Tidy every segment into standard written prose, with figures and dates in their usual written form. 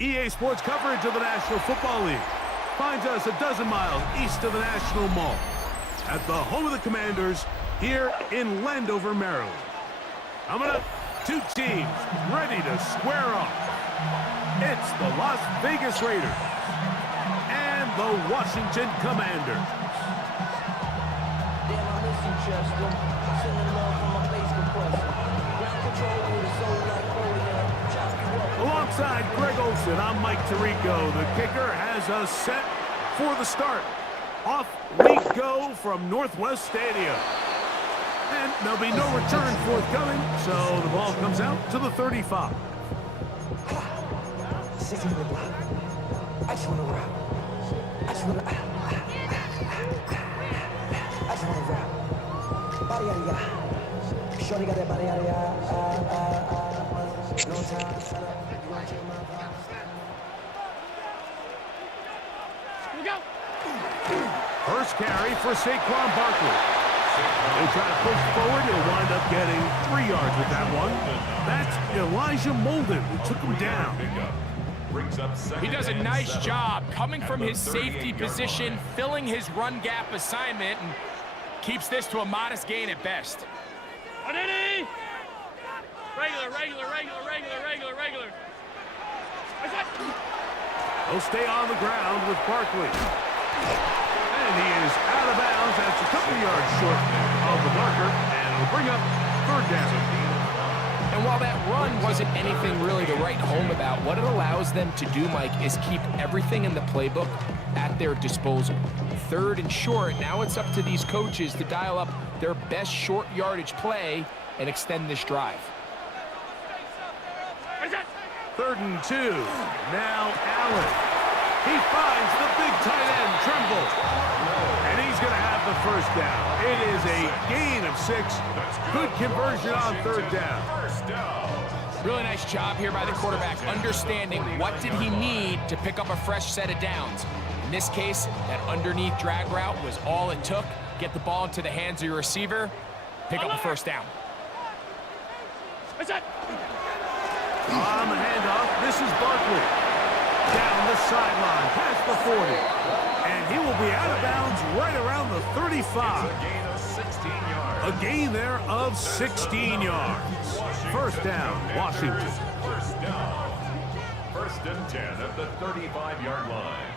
EA Sports coverage of the National Football League finds us a dozen miles east of the National Mall at the home of the Commanders here in Landover, Maryland. Coming up, two teams ready to square off. It's the Las Vegas Raiders and the Washington Commanders. Damn, I miss you, Chester. Sending love from my face compressor. Ground control with a soul like Korea. Chop you up. Alongside Greg Olson, I'm Mike Tirico. The kicker has us set for the start. Off we go from Northwest Stadium. And there'll be no return forthcoming, so the ball comes out to the 35. 60 minute block. I just want to rap. I just want to rap. Body yada yada. Shorty got that body yada yada. No time. Shut up. You want to chill my vibe? Here we go. First carry for Saquon Barkley. They try to push forward. He'll wind up getting 3 yards with that one. That's Elijah Molden who took him down. He does a nice job coming from his safety position, filling his run gap assignment, and keeps this to a modest gain at best. Regular. He'll stay on the ground with Barkley. And he is out of bounds. That's a couple yards short of the marker, and it'll bring up third down. And while that run wasn't anything really to write home about, what it allows them to do, Mike, is keep everything in the playbook at their disposal. Third and short, now it's up to these coaches to dial up their best short yardage play and extend this drive. 3rd and 2. Now Allen. He finds the big tight end, Tremble. And he's going to have the first down. It is a gain of 6. Good conversion on 3rd down. Really nice job here by the quarterback, understanding what did he need to pick up a fresh set of downs. In this case, that underneath drag route was all it took. Get the ball into the hands of your receiver, pick up a first down. On the handoff, this is Barkley. Down the sideline, past the 40. And he will be out of bounds right around the 35. A gain there of 16 yards. First down, Washington. First down. 1st and 10 at the 35-yard line.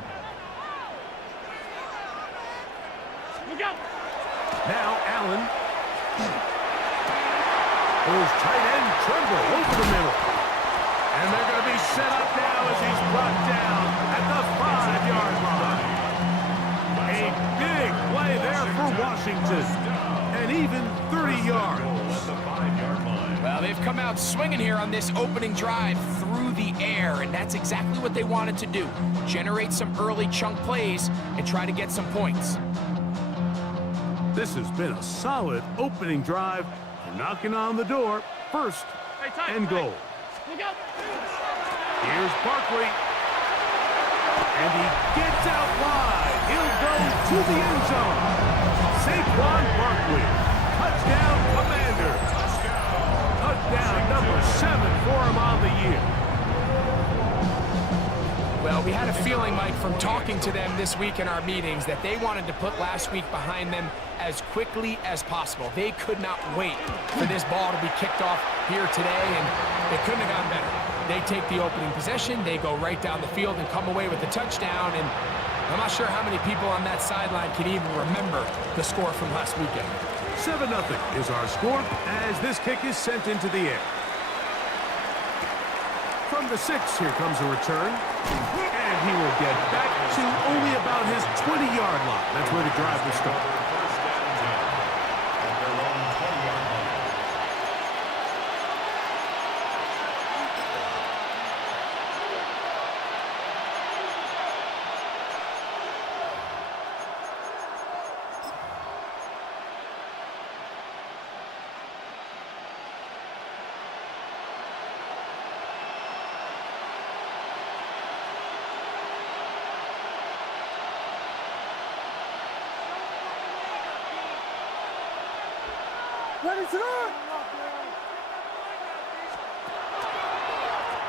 Now Allen. There's tight end Tremble over the middle. And they're going to be set up now as he's brought down at the 5-yard line. A big play there for Washington. And even 30 yards. Well, they've come out swinging here on this opening drive through the air, and that's exactly what they wanted to do. Generate some early chunk plays and try to get some points. This has been a solid opening drive. Knocking on the door. 1st and goal. Here's Barkley. And he gets out wide. He'll go to the end zone. Saquon Barkley. Touchdown, Commanders. Touchdown number 7 for him on the year. Well, we had a feeling, Mike, from talking to them this week in our meetings that they wanted to put last week behind them as quickly as possible. They could not wait for this ball to be kicked off here today, and they couldn't have gone better. They take the opening possession, they go right down the field and come away with a touchdown, and I'm not sure how many people on that sideline can even remember the score from last weekend. 7-0 is our score as this kick is sent into the air. From the 6, here comes a return. And he will get back to only about his 20-yard line. That's where the drive will start.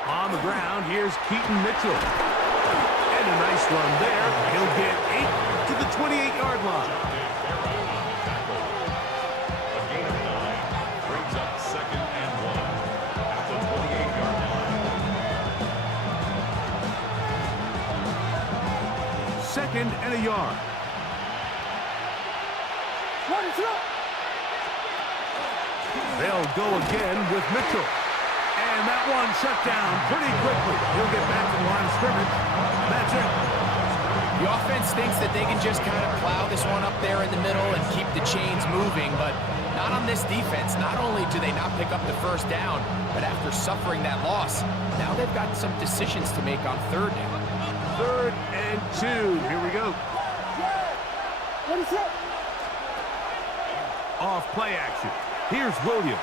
On the ground, here's Keaton Mitchell. And a nice run there. He'll get 8 to the 28-yard line. A gain of 9 brings up 2nd and 1 at the 28-yard line. 2nd and a yard. They'll go again with Mitchell. And that one shut down pretty quickly. He'll get back to the line of scrimmage. That's it. The offense thinks that they can just kind of plow this one up there in the middle and keep the chains moving, but not on this defense. Not only do they not pick up the first down, but after suffering that loss, now they've got some decisions to make on 3rd down. 3rd and 2. Here we go. Off play action. Here's Williams.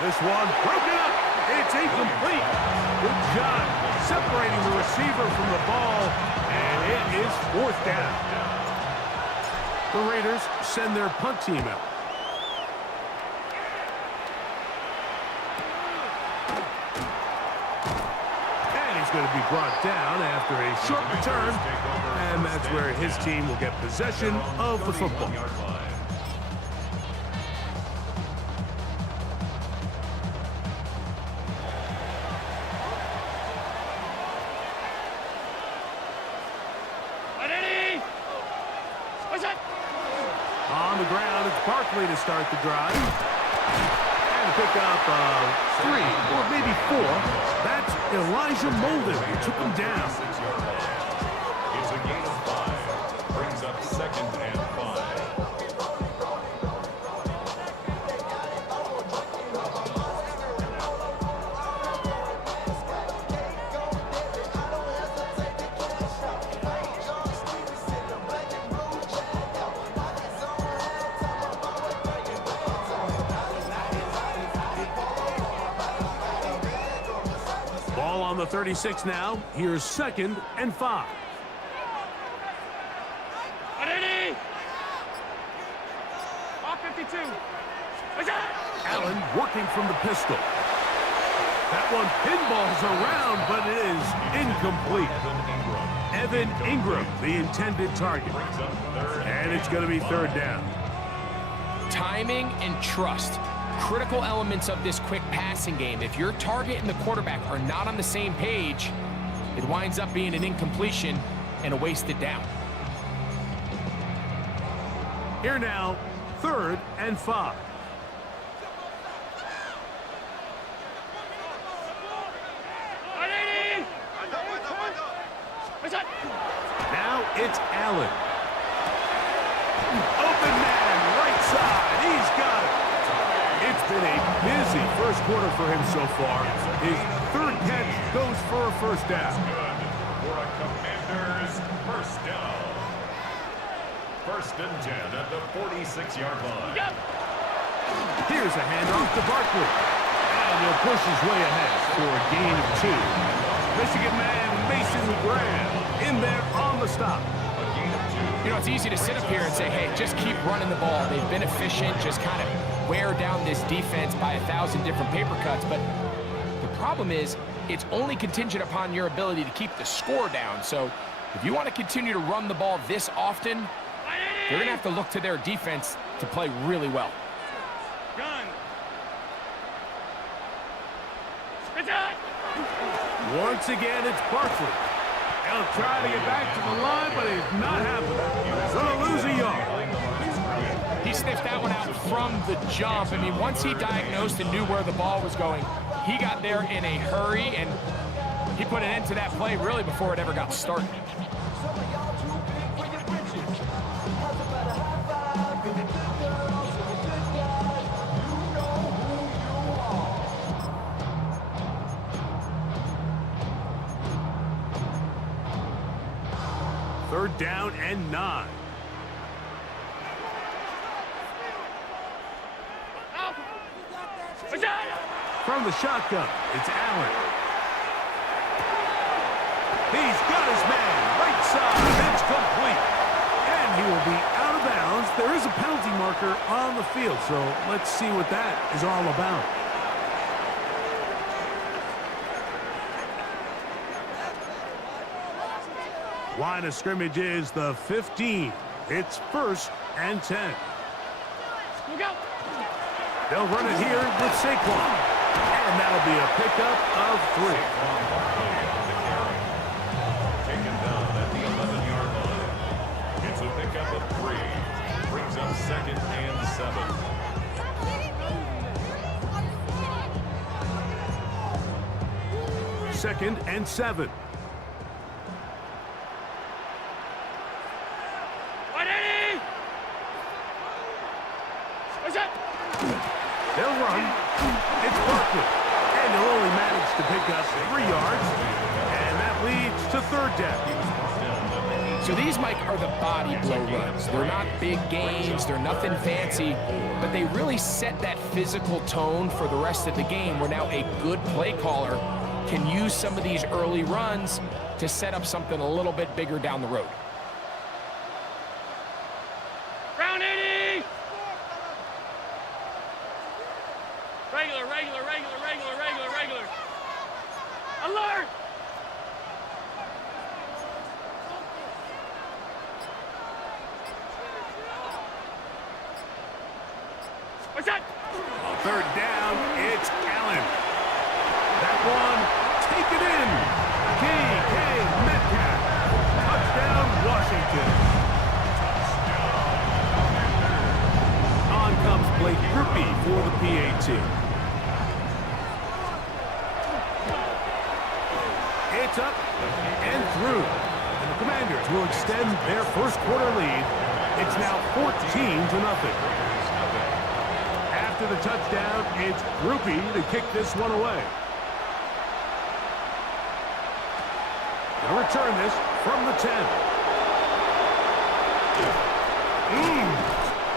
This one broken up. It's incomplete. Good job separating the receiver from the ball, and it is 4th down. The Raiders send their punt team out. And he's going to be brought down after a short return, and that's where his team will get possession of the football. On the ground, it's Barkley to start the drive. And pick up 3 or maybe 4. That's Elijah Molden who took him down. It's a gain of 5. Brings up 2nd and 5. Ball on the 36 now. Here's 2nd and 5. Allen working from the pistol. That one pinballs around, but it is incomplete. Evan Ingram, the intended target. And it's going to be 3rd down. Timing and trust. Critical elements of this quick passing game. If your target and the quarterback are not on the same page, it winds up being an incompletion and a wasted down. Here now, 3rd and 5. Now it's Allen. Open man, right side. He's got it. It's been a busy first quarter for him so far. His 3rd catch goes for a 1st down. Good for a Commanders 1st down. 1st and 10 at the 46-yard line. Here's a handoff to Barkley. And he'll push his way ahead for a gain of 2. Michigan man Mason Graham in there on the stop. You know, it's easy to sit up here and say, hey, just keep running the ball. They've been efficient, just kind of wear down this defense by 1,000 different paper cuts. But the problem is, it's only contingent upon your ability to keep the score down. So if you want to continue to run the ball this often, they're going to have to look to their defense to play really well. Once again, it's Barkley. He'll try to get back to the line, but it's not happening. Going to lose a yard. He sniffed that one out from the jump. I mean, once he diagnosed and knew where the ball was going, he got there in a hurry, and he put an end to that play really before it ever got started. Third down and 9. From the shotgun, it's Allen. He's got his man, right side, it's complete. And he will be out of bounds. There is a penalty marker on the field, so let's see what that is all about. Line of scrimmage is the 15. It's 1st and 10. They'll run it here with Saquon. And that'll be a pickup of 3. Taken down at the 11-yard line. It's a pickup of 3. Brings up 2nd and 7. Second and 7. They'll run. It's Barkley. And they'll only manage to pick up 3 yards. And that leads to 3rd down. So these, Mike, are the body blow runs. They're not big gains. They're nothing fancy. But they really set that physical tone for the rest of the game where now a good play caller can use some of these early runs to set up something a little bit bigger down the road. Round 80! Regular. Alert! What's that? On 3rd down, it's Allen. That one, take it in. K.K. Metcalf. Touchdown, Washington. On comes Blake Grupe for the PAT. It's up and through. And the Commanders will extend their first quarter lead. It's now 14-0. After the touchdown, it's Grupe to kick this one away. Gonna return this from the 10.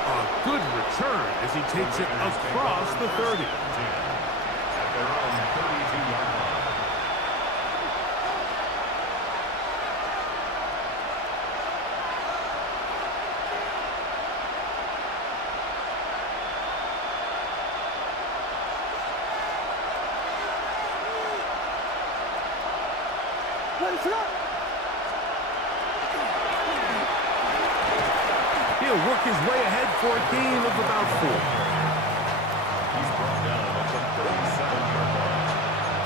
A good return as he takes it across the 30. At their own 32-yard line. He'll work his way ahead for a gain of about 4. He's brought down at the 37-yard line.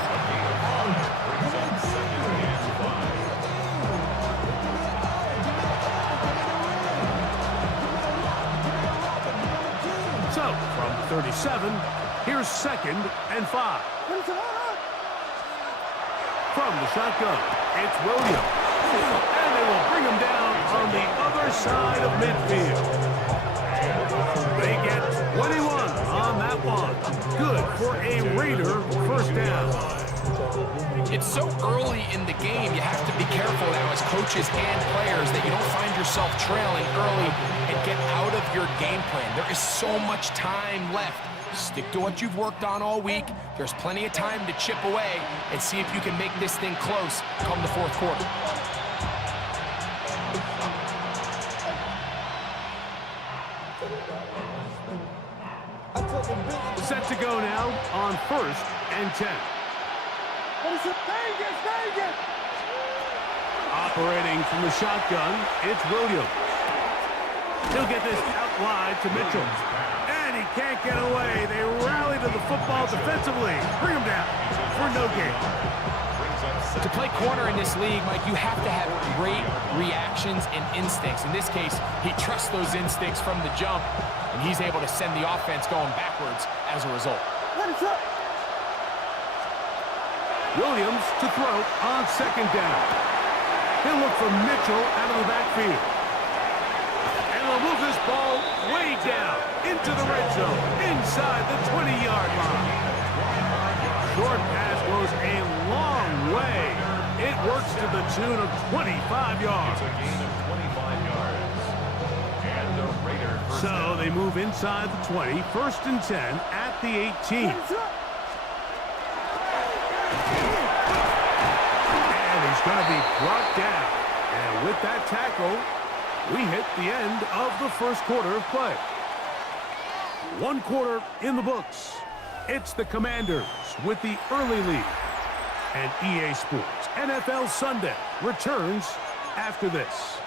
A gain of 4 brings up 2nd and 5. So, from 37, here's 2nd and 5. From the shotgun, it's Williams. And they will bring him down on the other side of midfield. They get 21 on that one. Good for a Raider 1st down. It's so early in the game, you have to be careful now as coaches and players that you don't find yourself trailing early and get out of your game plan. There is so much time left. Stick to what you've worked on all week. There's plenty of time to chip away and see if you can make this thing close come the 4th quarter. Set to go now on 1st and 10. Operating from the shotgun, it's Williams. He'll get this out wide to Mitchell. And he can't get away. They rally to the football defensively. Bring him down for no gain. To play corner in this league, Mike, you have to have great reactions and instincts. In this case, he trusts those instincts from the jump, and he's able to send the offense going backwards as a result. Williams to throw on 2nd down. He'll look for Mitchell out of the backfield. And they'll move this ball way down into the red zone, inside the 20-yard line. Short pass goes a long way. It works to the tune of 25 yards. It's a gain of 25 yards. And the Raider first So down. they move inside the 20, 1st and 10 at the 18. And he's going to be brought down. And with that tackle, we hit the end of the 1st quarter of play. 1 quarter in the books. It's the Commanders with the early lead. And EA Sports NFL Sunday returns after this.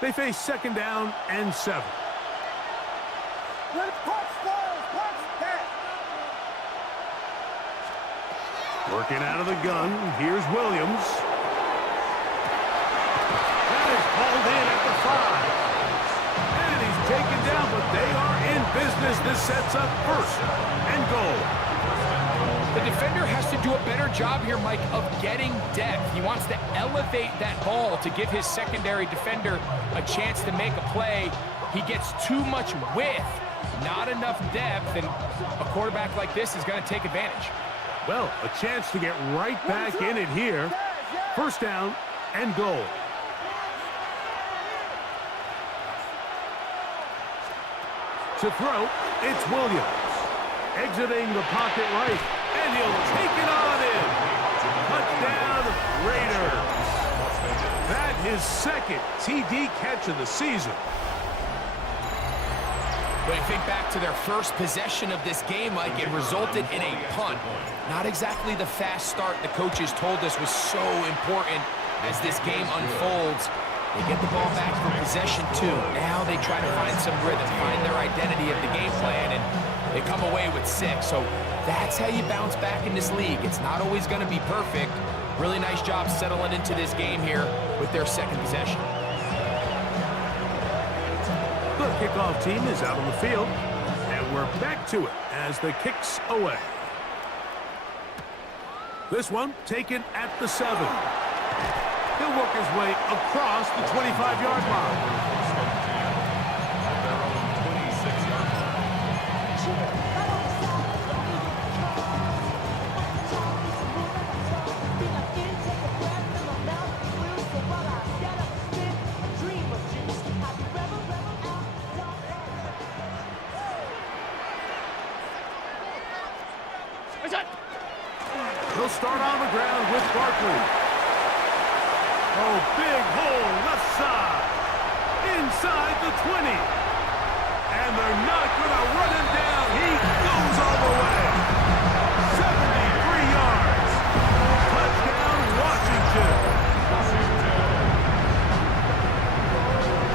They face second down and 7. Working out of the gun, here's Williams. That is hauled in at the 5. And he's taken down, but they are in business. This sets up first and goal. The defender has to do a better job here, Mike, of getting depth. He wants to elevate that ball to give his secondary defender a chance to make a play. He gets too much width, not enough depth, and a quarterback like this is going to take advantage. Well, a chance to get right back in it here. First down and goal. To throw, it's Williams. Exiting the pocket right, and he'll take it on in. Touchdown, Raiders. That his second TD catch of the season. When you think back to their first possession of this game, Mike, it resulted in a punt. Not exactly the fast start the coaches told us was so important as this game unfolds. They get the ball back for possession 2. Now they try to find some rhythm, find their identity of the game plan, and they come away with 6. So that's how you bounce back in this league. It's not always going to be perfect. Really nice job settling into this game here with their second possession. The kickoff team is out on the field, and we're back to it as the kick's away. This one taken at the 7. He'll work his way across the 25-yard line. He'll start on the ground with Barkley. Oh, big hole left side. Inside the 20. And they're not going to run him down. He goes all the way. 73 yards. Touchdown, Washington.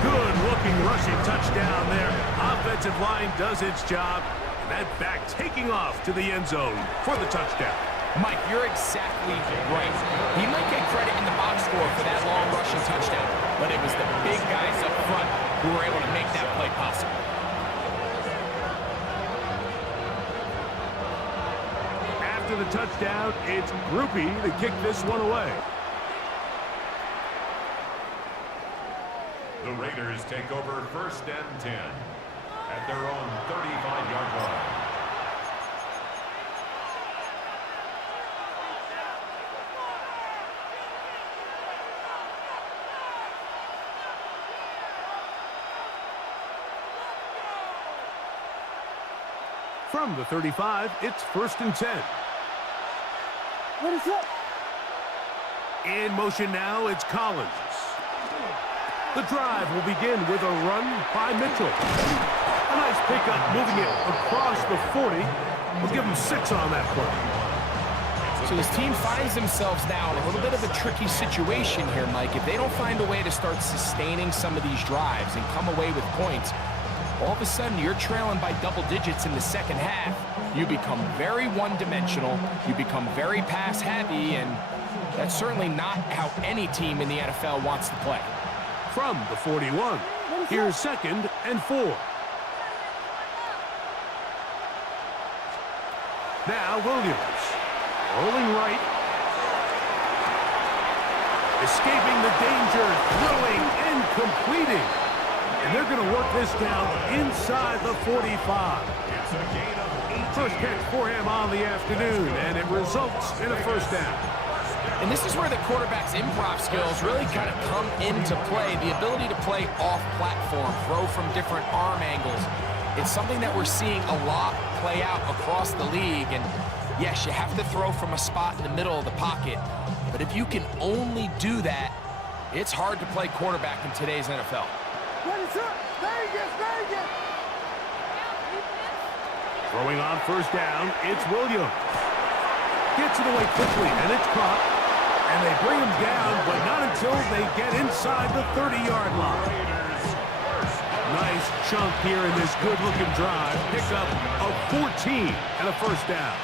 Good-looking rushing touchdown there. Offensive line does its job. And that back taking off to the end zone for the touchdown. Mike, you're exactly right. He might get credit in the box score for that long rushing touchdown, but it was the big guys up front who were able to make that play possible. After the touchdown, it's Groupie to kick this one away. The Raiders take over first and 10 at their own 35-yard line. From the 35, it's first and 10. What is up? In motion now, it's Collins. The drive will begin with a run by Mitchell. A nice pickup moving it across the 40. We'll give him 6 on that play. So this team finds themselves now in a little bit of a tricky situation here, Mike. If they don't find a way to start sustaining some of these drives and come away with points, all of a sudden you're trailing by double digits in the second half. You become very one-dimensional. You become very pass-heavy, and that's certainly not how any team in the NFL wants to play. From the 41, here's second and 4. Now Williams, rolling right. Escaping the danger, throwing and completing. And they're going to work this down inside the 45. It's a gain of 8. First catch for him on the afternoon, and it results in a first down. And this is where the quarterback's improv skills really kind of come into play. The ability to play off-platform, throw from different arm angles. It's something that we're seeing a lot play out across the league. And yes, you have to throw from a spot in the middle of the pocket. But if you can only do that, it's hard to play quarterback in today's NFL. Throwing on first down, it's Williams. Gets it away quickly, and it's caught. And they bring him down, but not until they get inside the 30-yard line. Nice chunk here in this good-looking drive. Pick up of 14 and a first down.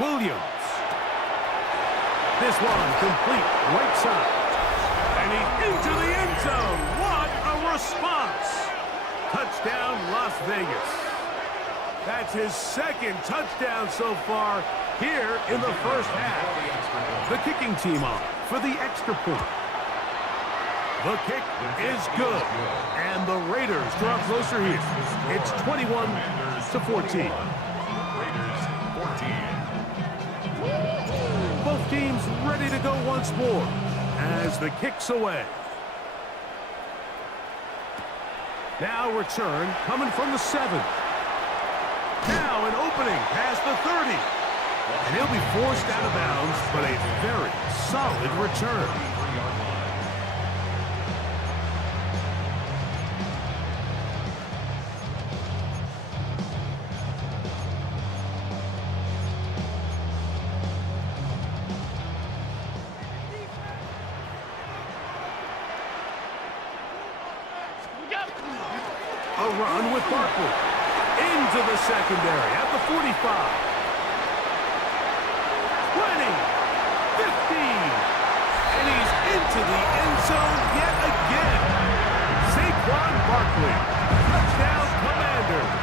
Williams. This one complete right side. And he's into the end zone. What a response. Touchdown, Las Vegas. That's his second touchdown so far here in the first half. The kicking team on for the extra point. The kick is good. And the Raiders draw closer here. It's 21-14. Raiders 14. Both teams ready to go once more as the kick's away. Now return coming from the 7. Now an opening past the 30. And he'll be forced out of bounds, but a very solid return. A run with Barkley. Into the secondary at the 45. 20. 15. And he's into the end zone yet again. Saquon Barkley. Touchdown, Commanders.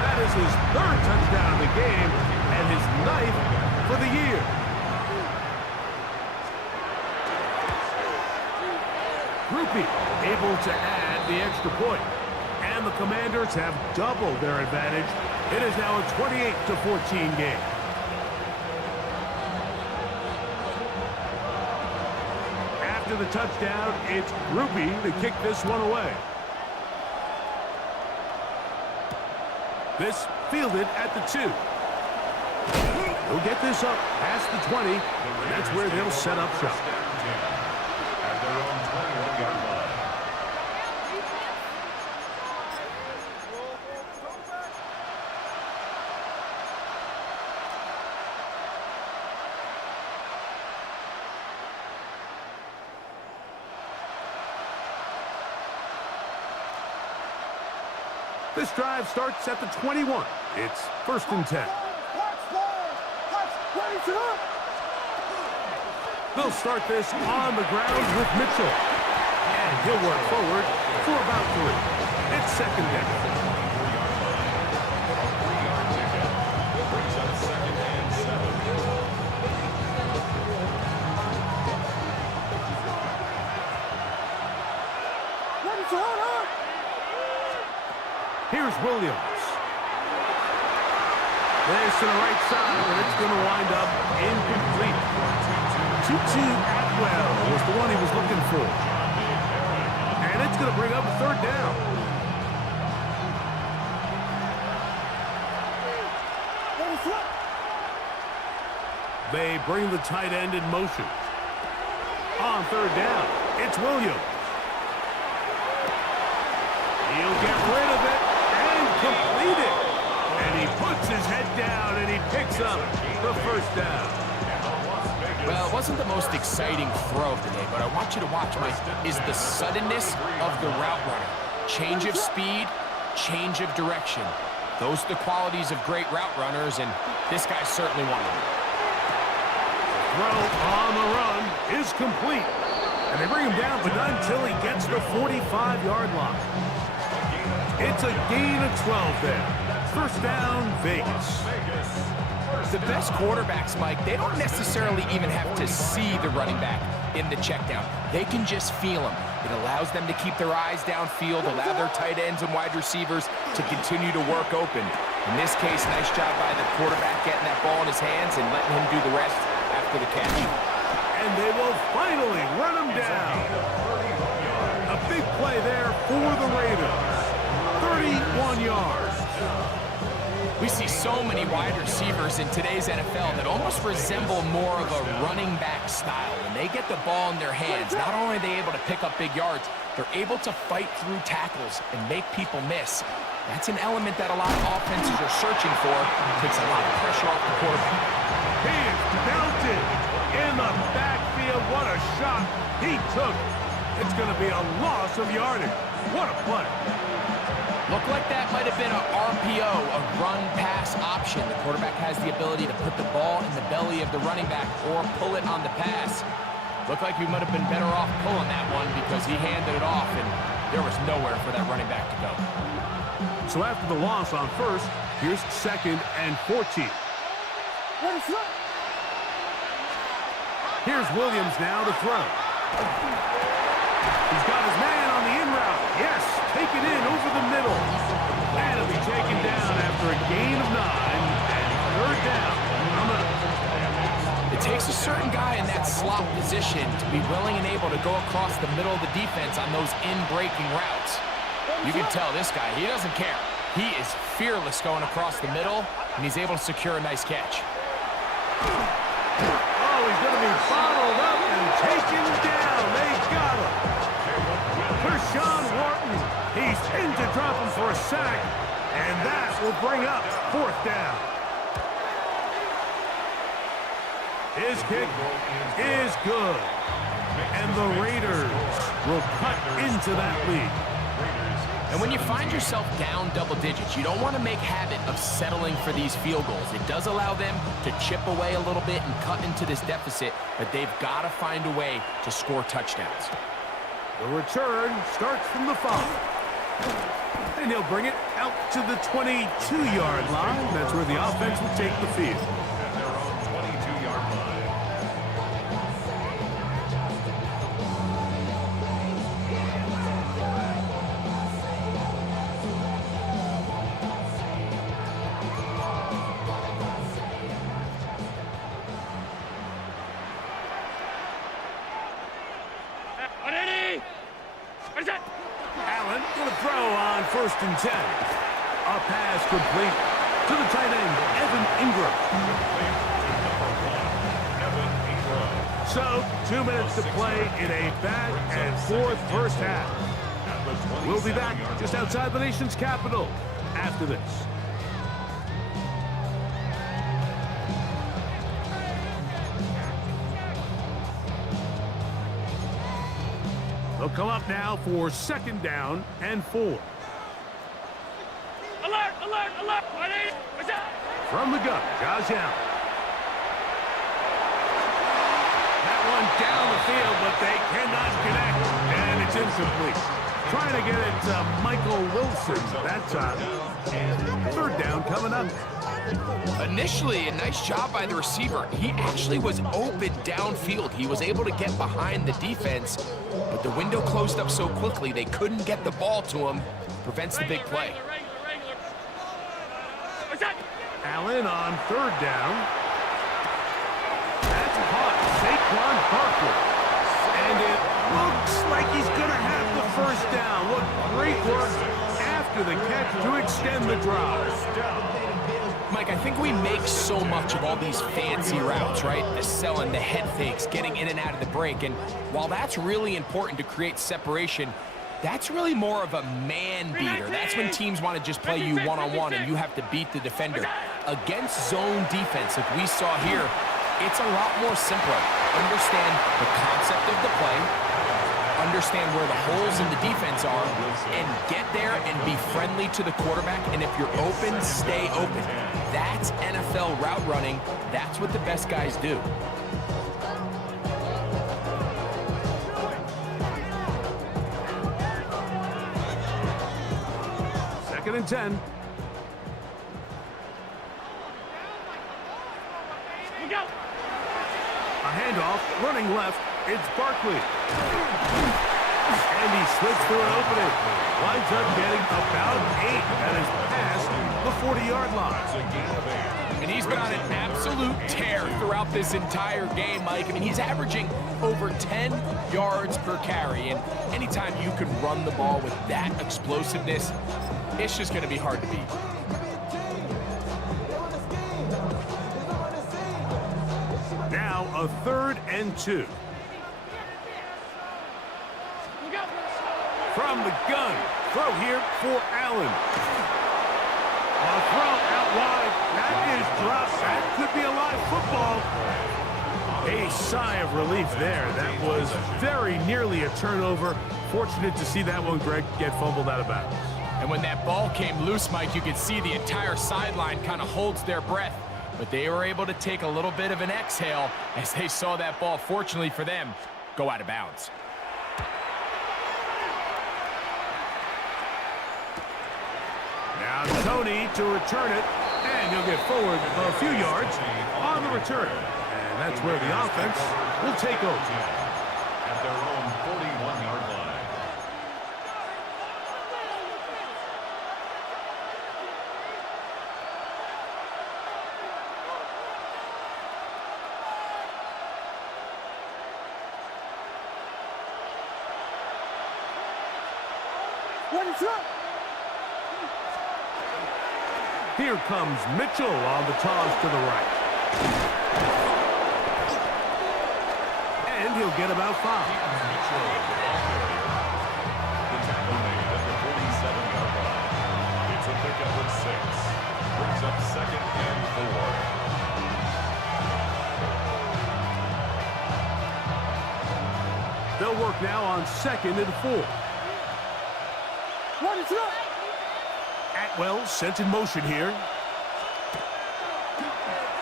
That is his 3rd touchdown of the game and his 9th for the year. Groupie able to add the extra point. And the Commanders have doubled their advantage. It is now a 28-14 game. After the touchdown, it's Groupie to kick this one away. This fielded at the 2. He'll get this up past the 20, and that's where they'll set up shop. At their own 21-yard line. This drive starts at the 21. It's 1st and 10. They'll start this on the ground with Mitchell. And he'll work forward for about 3. It's 2nd down. Here's Williams. This to the right side, and it's going to wind up incomplete. Tutu Atwell was the one he was looking for. And it's going to bring up a 3rd down. They bring the tight end in motion. On 3rd down, it's Williams. He'll get rid of it and complete it. And he puts his head down and he picks up the 1st down. Well, it wasn't the most exciting throw of the day, but I want you to watch, Mike, is the suddenness of the route runner. Change of speed, change of direction. Those are the qualities of great route runners, and this guy's certainly one of them. Throw on the run is complete. And they bring him down, but not until he gets the 45-yard line. It's a gain of 12 there. 1st down, Vegas. The best quarterbacks, Mike, they don't necessarily even have to see the running back in the check down. They can just feel him. It allows them to keep their eyes downfield, allow their tight ends and wide receivers to continue to work open. In this case, nice job by the quarterback getting that ball in his hands and letting him do the rest after the catch. And they will finally run him down. so many wide receivers in today's NFL that almost resemble more of a running back style. When they get the ball in their hands, not only are they able to pick up big yards, they're able to fight through tackles and make people miss. That's an element that a lot of offenses are searching for. Takes a lot of pressure off the quarterback. He is belted in the backfield. What a shot he took. It's going to be a loss of yardage. What a play. Looked like that might have been a RPO, a run-pass option. The quarterback has the ability to put the ball in the belly of the running back or pull it on the pass. Looked like we might have been better off pulling that one because he handed it off, and there was nowhere for that running back to go. So after the loss on first, here's 2nd and 14. Here's Williams now to throw. He's got his man on the in route. Yes, take it in over the middle. And it'll be taken down after a gain of 9 and 3rd down. It takes a certain guy in that slot position to be willing and able to go across the middle of the defense on those in-breaking routes. You can tell this guy, he doesn't care. He is fearless going across the middle, and he's able to secure a nice catch. Oh, he's going to be bottled up and taken down. They got him. Sean Wharton, he's in to drop him for a sack, and that will bring up 4th down. His kick is good, and the Raiders will cut into that lead. And when you find yourself down double digits, you don't want to make habit of settling for these field goals. It does allow them to chip away a little bit and cut into this deficit, but they've got to find a way to score touchdowns. The return starts from the 5. And he'll bring it out to the 22-yard line. That's where the offense will take the field. At their own 22-yard line. Allen going to throw on 1st and 10. A pass complete to the tight end, Evan Ingram. So, 2 minutes to play in a back and forth first half. We'll be back just outside the nation's capital after this. They'll come up now for 2nd down and 4. Alert! Alert! Alert! What's up? From the gun, Josh Allen. That one down the field, but they cannot connect, and it's incomplete. Trying to get it to Michael Wilson that time. 3rd down coming up. Initially, a nice job by the receiver. He actually was open downfield. He was able to get behind the defense, but the window closed up so quickly they couldn't get the ball to him. Prevents the big play. Regular. What's that? Allen on 3rd down. That's caught. Saquon Barkley. And it looks like he's going to have the 1st down. Look, great work after the catch to extend the drive. Mike, I think we make so much of all these fancy routes, right? The selling, the head fakes, getting in and out of the break. And while that's really important to create separation, that's really more of a man beater. That's when teams want to just play you one-on-one and you have to beat the defender. Against zone defense, like we saw here, it's a lot more simpler. Understand the concept of the play, understand where the holes in the defense are, and get there and be friendly to the quarterback. And if you're open, stay open. That's NFL route running. That's what the best guys do. Second and 10. We go. A handoff, running left. It's Barkley. And he slips through an opening. Winds up getting about 8 and is past the 40-yard line. And he's been on an absolute tear throughout this entire game, Mike. I mean, he's averaging over 10 yards per carry. And anytime you can run the ball with that explosiveness, it's just going to be hard to beat. a 3rd and 2. Look out. From the gun, throw here for Allen. A throw out wide. That is dropped. That could be a live football. A sigh of relief there. That was very nearly a turnover. Fortunate to see that one, Greg, get fumbled out of bounds. And when that ball came loose, Mike, you could see the entire sideline kind of holds their breath. But they were able to take a little bit of an exhale as they saw that ball, fortunately for them, go out of bounds. Now Tony to return it, and he'll get forward a few yards on the return. And that's where the offense will take over. At their own 41-yard line. Here comes Mitchell on the toss to the right. And he'll get about 5. Mitchell, the tackle made at the 47-yard line. It's a pickup of 6. Brings up 2nd and 4. They'll work now on 2nd and 4. Atwell sent in motion here.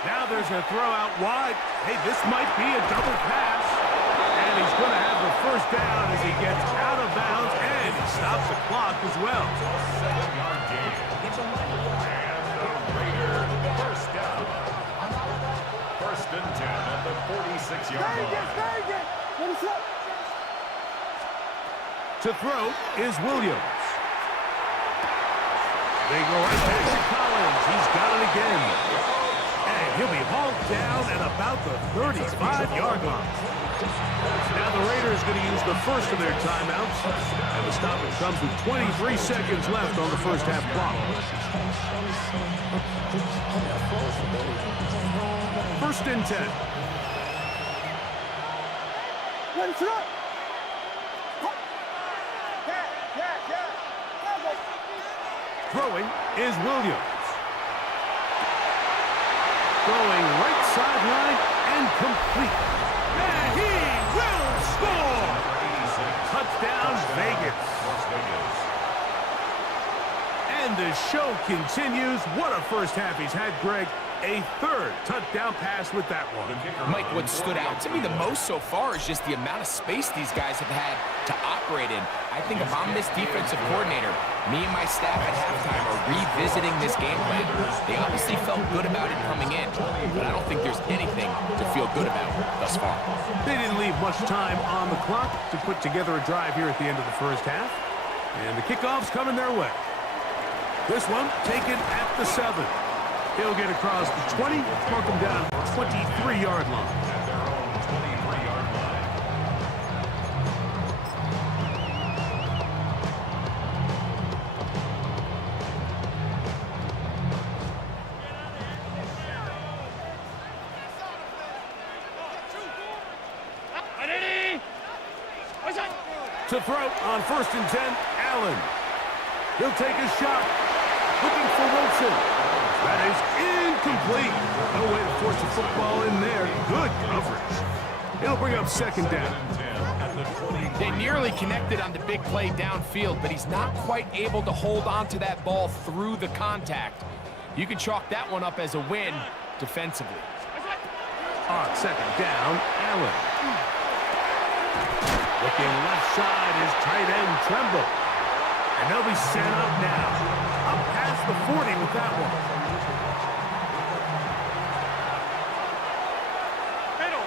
Now there's a throw out wide. Hey, this might be a double pass. And he's going to have the first down as he gets out of bounds, and he stops the clock as well. 7-yard gain. And the Raider first down. 1st and 10 at the 46-yard line. To throw is Williams. They go right back to Collins. He's got it again. And he'll be hauled down at about the 35-yard line. Now the Raiders going to use the first of their timeouts. And the stoppage comes with 23 seconds left on the first half clock. 1st and 10. Throwing is Williams. Going right sideline and complete. And he will score! Touchdown, Vegas. And the show continues. What a first half he's had, Greg. A 3rd touchdown pass with that one. Mike, what stood out to me the most so far is just the amount of space these guys have had to operate in. I think if I'm this defensive coordinator, me and my staff at halftime are revisiting this game plan. They obviously felt good about it coming in, but I don't think there's anything to feel good about thus far. They didn't leave much time on the clock to put together a drive here at the end of the first half. And the kickoff's coming their way. This one taken at the 7. He'll get across the 20, mark him down 23-yard line. At their own 23-yard line. To throw on 1st and 10, Allen. He'll take a shot. Looking for Wilson. That is incomplete. No way to force a football in there. Good coverage. It'll bring up 2nd down. They nearly connected on the big play downfield, but he's not quite able to hold on to that ball through the contact. You can chalk that one up as a win defensively. On 2nd down, Allen. Looking left side is tight end Tremble. And they'll be set up now. Up past the 40 with that one. Middle.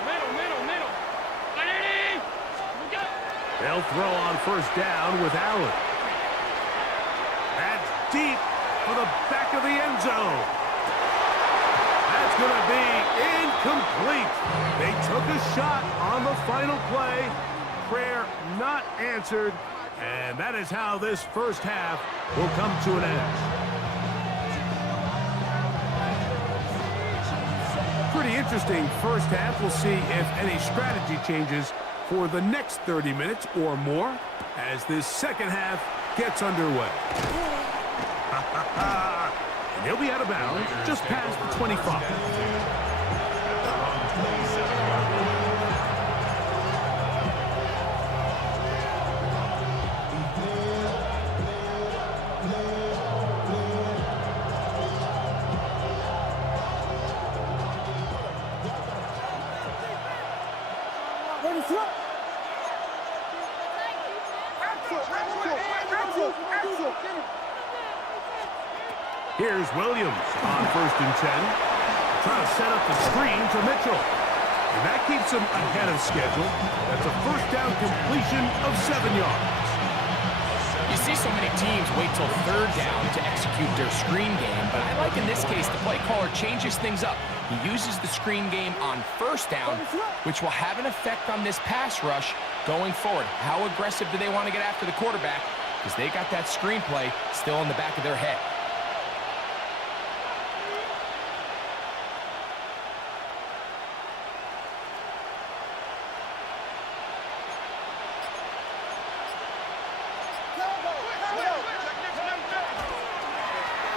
They'll throw on 1st down with Allen. That's deep for the back of the end zone. That's going to be incomplete. They took a shot on the final play. Prayer not answered. And that is how this first half will come to an end. Pretty pretty interesting first half. We'll see if any strategy changes for the next 30 minutes or more as this second half gets underway. And he'll be out of bounds just past the 25. Here's Williams on 1st and 10. Trying to set up the screen to Mitchell. And that keeps him ahead of schedule. That's a first down completion of 7 yards. You see so many teams wait till 3rd down to execute their screen game, but I like in this case the play caller changes things up. He uses the screen game on 1st down, which will have an effect on this pass rush going forward. How aggressive do they want to get after the quarterback? Because they got that screen play still in the back of their head.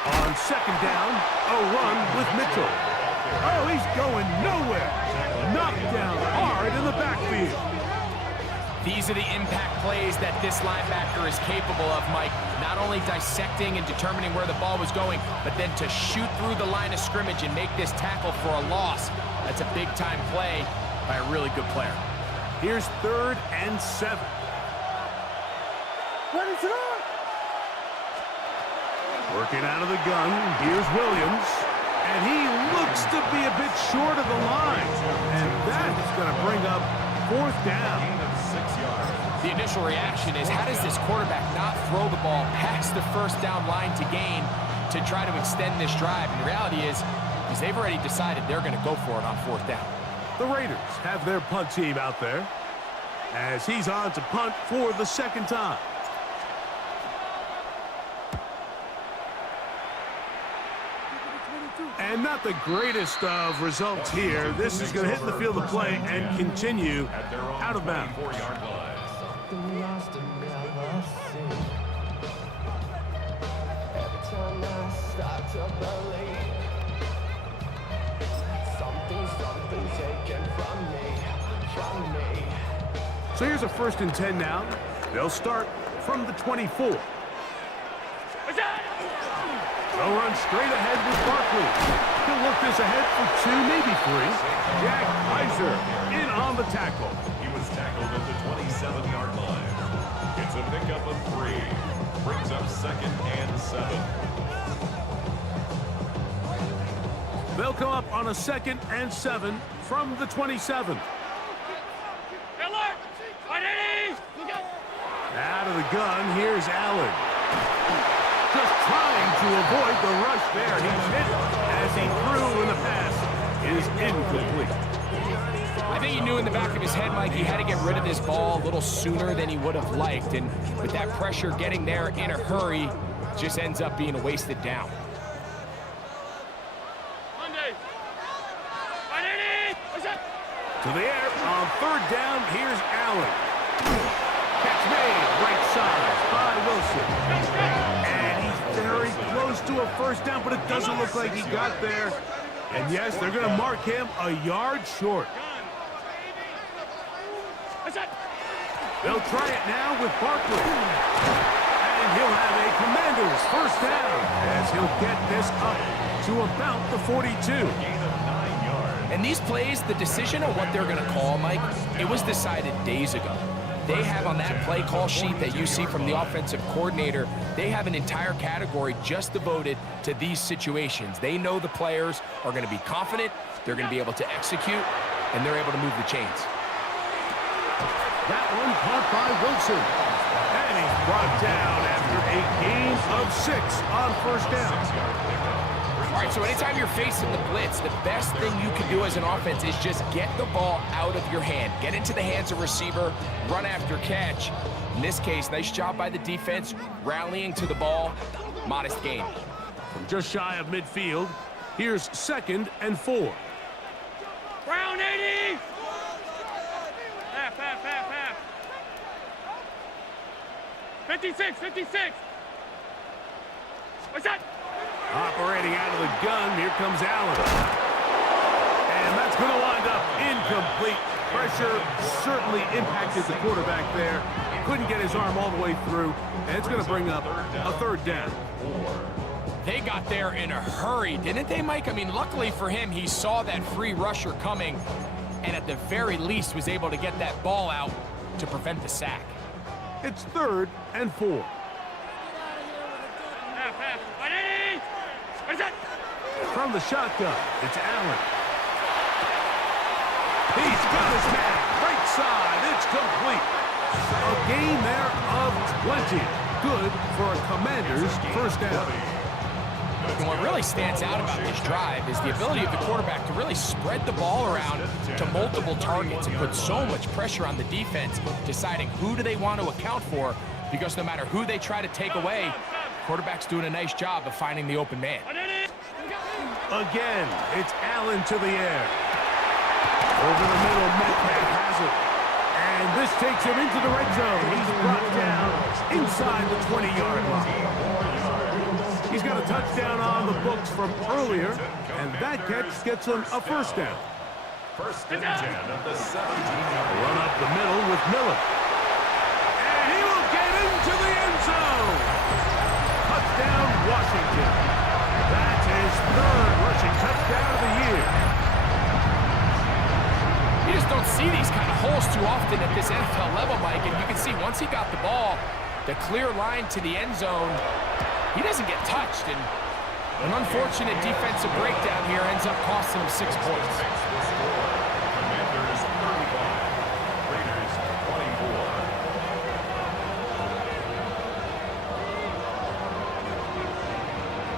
On 2nd down, a run with Mitchell. Oh, he's going nowhere. Knocked down hard in the backfield. These are the impact plays that this linebacker is capable of, Mike. Not only dissecting and determining where the ball was going, but then to shoot through the line of scrimmage and make this tackle for a loss. That's a big-time play by a really good player. Here's 3rd and 7. Working out of the gun, here's Williams. And he looks to be a bit short of the line. And that is going to bring up 4th down. The initial reaction is, how does this quarterback not throw the ball past the 1st down line to gain to try to extend this drive? And the reality is they've already decided they're going to go for it on 4th down. The Raiders have their punt team out there as he's on to punt for the 2nd time. And not the greatest of results here. This is going to hit the field of play and continue out of bounds. So here's a 1st and 10 now. They'll start from the 24. They'll run straight ahead with Barkley. He'll look this ahead for 2, maybe 3. Jack Heiser in on the tackle. He was tackled at the 27-yard line. It's a pickup of 3. Brings up 2nd and 7. They'll come up on a 2nd and 7 from the 27. Out of the gun, here's Allen. Just trying to avoid the rush there. He's hit as he threw, and the pass is incomplete. I think he knew in the back of his head, Mike, he had to get rid of this ball a little sooner than he would have liked. And with that pressure getting there in a hurry, just ends up being a wasted down. To the air on 3rd down, here's Allen. Catch made, right side by Wilson. And he's very close to a 1st down, but it doesn't look like he got there. And yes, they're going to mark him a yard short. They'll try it now with Barkley. And he'll have a Commanders 1st down as he'll get this up to about the 42. And these plays, the decision on what they're going to call, Mike, it was decided days ago. They have on that play call sheet that you see from the offensive coordinator, they have an entire category just devoted to these situations. They know the players are going to be confident, they're going to be able to execute, and they're able to move the chains. That one caught by Wilson. And he's brought down after a gain of 6 on 1st down. All right, so anytime you're facing the blitz, the best thing you can do as an offense is just get the ball out of your hand. Get into the hands of receiver, run after catch. In this case, nice job by the defense, rallying to the ball. Modest gain. From just shy of midfield, here's 2nd and 4. 56, 56. What's that? Operating out of the gun, here comes Allen. And that's going to wind up incomplete. Pressure certainly impacted the quarterback there. Couldn't get his arm all the way through, and it's going to bring up a third down. They got there in a hurry, didn't they, Mike? I mean, luckily for him, he saw that free rusher coming, and at the very least was able to get that ball out to prevent the sack. It's 3rd and 4. Half. What is that? From the shotgun, it's Allen. He's got his man, right side, it's complete. A gain there of 20. Good for a Commander's first down. And what really stands out about this drive is the ability of the quarterback to really spread the ball around to multiple targets and put so much pressure on the defense, deciding who do they want to account for, because no matter who they try to take away, quarterback's doing a nice job of finding the open man. Again, it's Allen to the air. Over the middle, Metcalf has it. And this takes him into the red zone. He's brought down inside the 20-yard line. He's got a touchdown on the books from earlier, and that catch gets him a first down. 1st and 10 at the 17-yard line. Run up the middle with Miller. And he will get into the end zone. Touchdown, Washington. That's his 3rd rushing touchdown of the year. You just don't see these kind of holes too often at this NFL level, Mike, and you can see once he got the ball, the clear line to the end zone, he doesn't get touched, and an unfortunate defensive breakdown here ends up costing him 6 points. Commanders 35, Raiders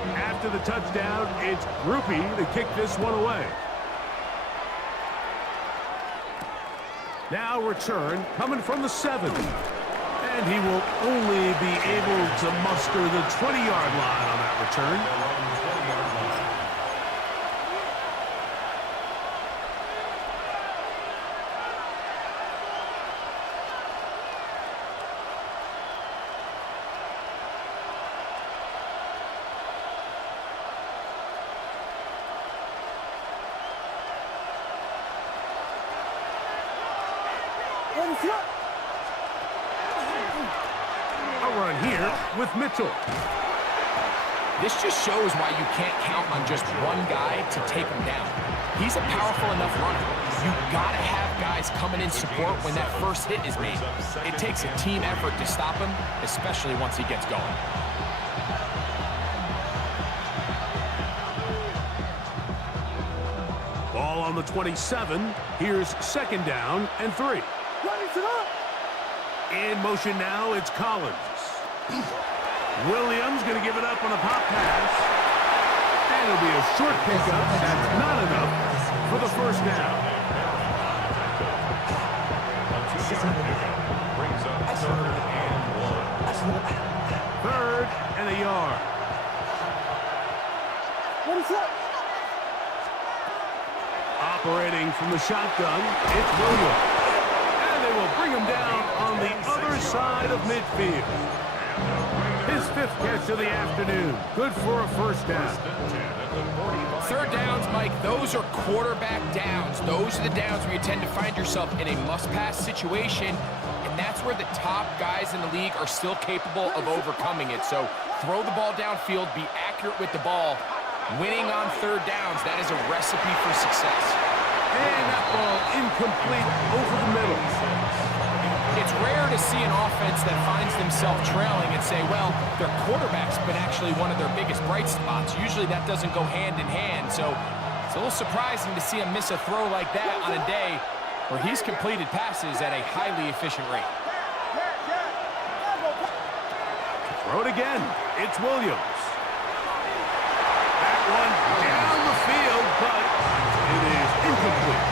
24. After the touchdown, it's Groupie to kick this one away. Now return coming from the 7. And he will only be able to muster the 20-yard line on that return. A run here with Mitchell. This just shows why you can't count on just one guy to take him down. He's a powerful enough runner. You gotta have guys coming in support when that first hit is made. It takes a team effort to stop him, especially once he gets going. Ball on the 27. Here's 2nd down and 3. In motion now, it's Collins. Williams going to give it up on a pop pass. And it'll be a short pickup. That's not enough for the first down. Brings up 3rd and 1. 3rd and a yard. Operating from the shotgun, it's Williams. And they will bring him down on the other side of midfield. His 5th catch of the afternoon. Good for a first down. 3rd downs, Mike, those are quarterback downs. Those are the downs where you tend to find yourself in a must-pass situation, and that's where the top guys in the league are still capable of overcoming it. So throw the ball downfield, be accurate with the ball. Winning on 3rd downs, that is a recipe for success. And that ball incomplete over the middle. It's rare to see an offense that finds themselves trailing and say, well, their quarterback's been actually one of their biggest bright spots. Usually that doesn't go hand in hand, so it's a little surprising to see him miss a throw like that on a day where he's completed passes at a highly efficient rate. Throw it again. It's Williams. That one down the field, but it is incomplete.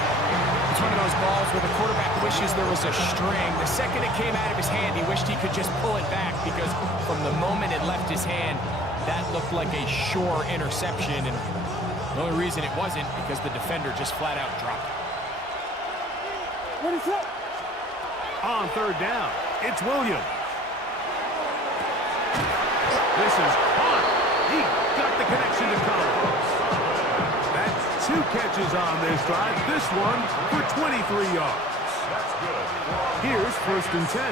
It's one of those balls where the quarterback wishes there was a string. The second it came out of his hand, he wished he could just pull it back, because from the moment it left his hand, that looked like a sure interception, and the only reason it wasn't because the defender just flat out dropped it. On 3rd down, it's Williams. This is caught. He got the connection to cover. That's 2 catches on this drive. This one for 23 yards. Here's 1st and 10.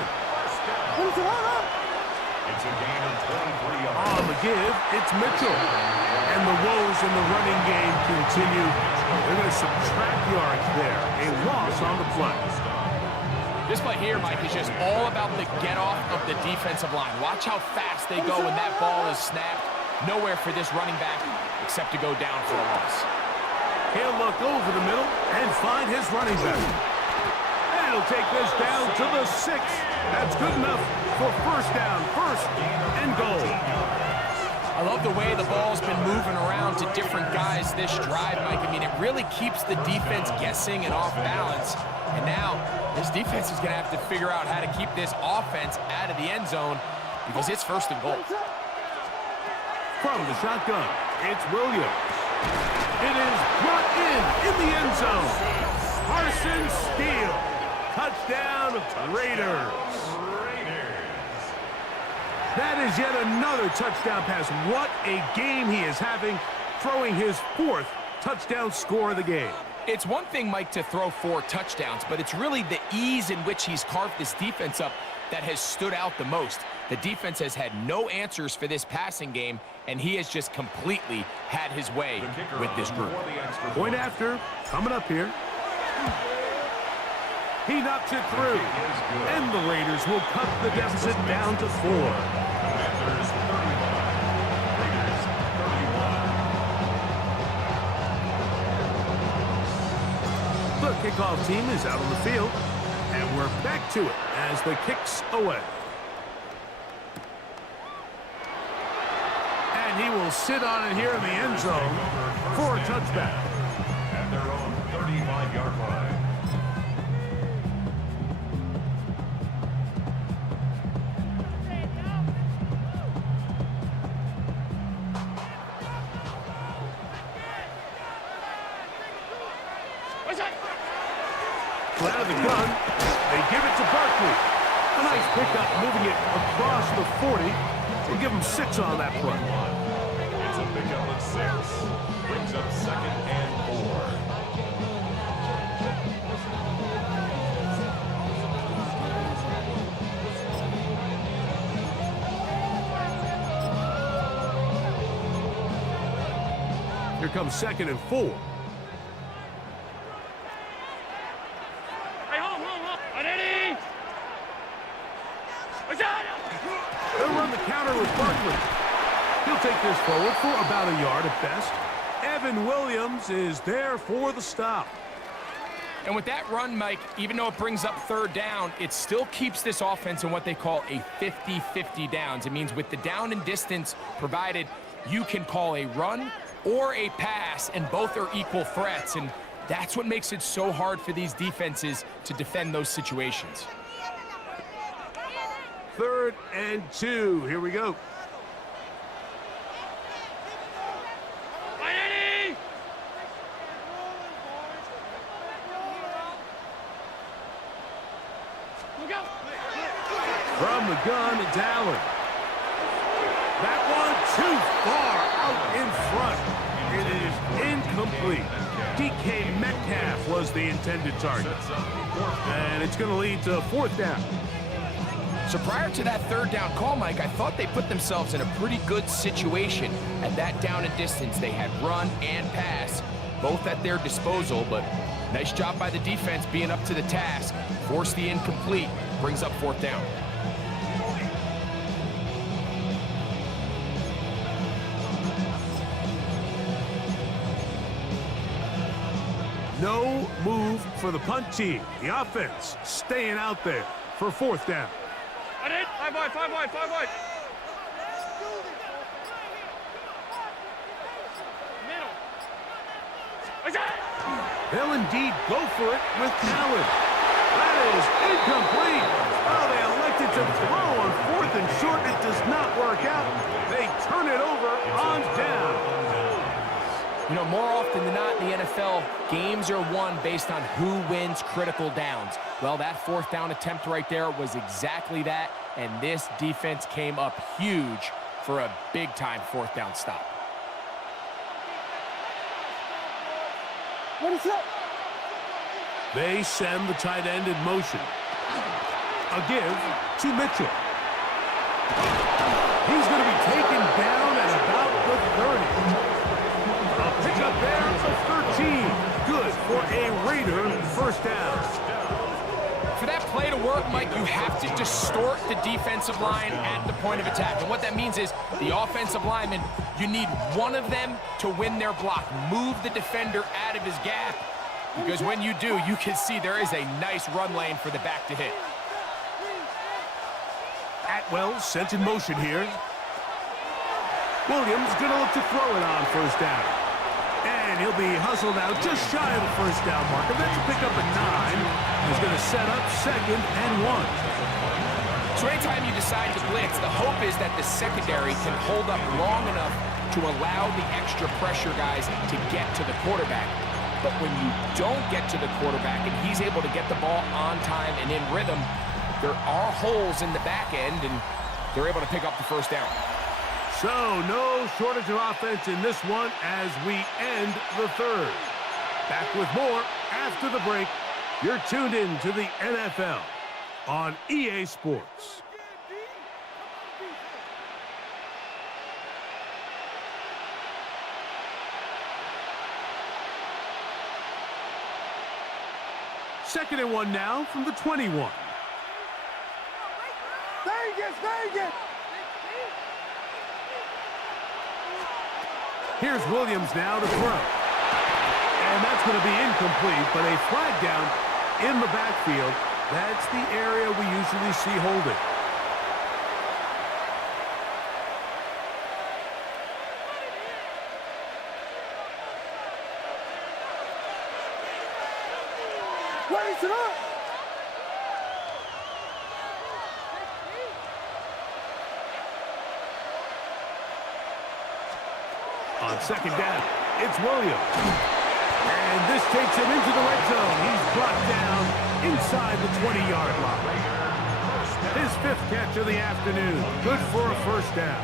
It's a gain of 23 yards. On the give, it's Mitchell. And the woes in the running game continue. They're going to subtract yards there. A loss on the play. This play here, Mike, is just all about the get-off of the defensive line. Watch how fast they go when that ball is snapped. Nowhere for this running back except to go down for a loss. He'll look over the middle and find his running back. And he'll take this down to the 6. That's good enough for 1st down, 1st and goal. I love the way the ball's been moving around to different guys this drive, Mike. I mean, it really keeps the defense guessing and off balance. And now, this defense is going to have to figure out how to keep this offense out of the end zone because it's 1st and goal. From the shotgun, it's Williams. It is brought in the end zone. Carson Steele. Touchdown, Raiders. That is yet another touchdown pass. What a game he is having, throwing his 4th touchdown score of the game. It's one thing, Mike, to throw 4 touchdowns, but it's really the ease in which he's carved this defense up that has stood out the most. The defense has had no answers for this passing game, and he has just completely had his way with this group. Point after, coming up here. He knocks it through, and the Raiders will cut the deficit down to 4. Commanders 31. Raiders 31. The kickoff team is out on the field, and we're back to it as the kick's away. And he will sit on it here in the end zone for a touchback. At their own 35-yard line. Out of the gun, they give it to Barkley. A nice pickup, moving it across the 40. We'll give him 6 on that play. It's a pickup of 6. Brings up 2nd and 4. Here comes 2nd and 4. They'll run the counter with Barkley. He'll take this forward for about a yard at best. Evan Williams is there for the stop. And with that run, Mike, even though it brings up 3rd down, it still keeps this offense in what they call a 50-50 downs. It means with the down and distance provided, you can call a run or a pass, and both are equal threats. And that's what makes it so hard for these defenses to defend those situations. 3rd and 2. Here we go. From the gun, it's Allen. That one too far out in front. It is incomplete. DK Metcalf was the intended target. And it's going to lead to 4th down. So prior to that 3rd down call, Mike, I thought they put themselves in a pretty good situation at that down and distance. They had run and pass, both at their disposal, but nice job by the defense being up to the task. Forced the incomplete, brings up 4th down. No move for the punt team. The offense staying out there for 4th down. 5 wide, 5 wide, 5 wide. Middle. They'll indeed go for it with Allen. That is incomplete. Oh, they elected to throw on 4th and short. It does not work out. They turn it over on down. You know, more often than not in the NFL, games are won based on who wins critical downs. Well, that fourth down attempt right there was exactly that, and this defense came up huge for a big-time fourth down stop. What is up? They send the tight end in motion. A give to Mitchell. He's going to be taken down at about the 30. A pickup there of 13. Good for a Raider first down. For that play to work, Mike, you have to distort the defensive line at the point of attack. And what that means is the offensive lineman, you need one of them to win their block. Move the defender out of his gap. Because when you do, you can see there is a nice run lane for the back to hit. Atwell sent in motion here. Williams going to look to throw it on first down. And he'll be hustled out just shy of the first down marker. That's a pick up at 9. He's going to set up 2nd and 1. So anytime you decide to blitz, the hope is that the secondary can hold up long enough to allow the extra pressure guys to get to the quarterback. But when you don't get to the quarterback and he's able to get the ball on time and in rhythm, there are holes in the back end, and they're able to pick up the first down. So no shortage of offense in this one as we end the third. Back with more after the break. You're tuned in to the NFL on EA Sports. Second and 1 now from the 21. Vegas! Here's Williams now to throw. And that's going to be incomplete, but a flag down in the backfield. That's the area we usually see holding. Raise it up! On second down, it's Williams. And this takes him into the red zone. He's brought down inside the 20-yard line. His 5th catch of the afternoon. Good for a first down.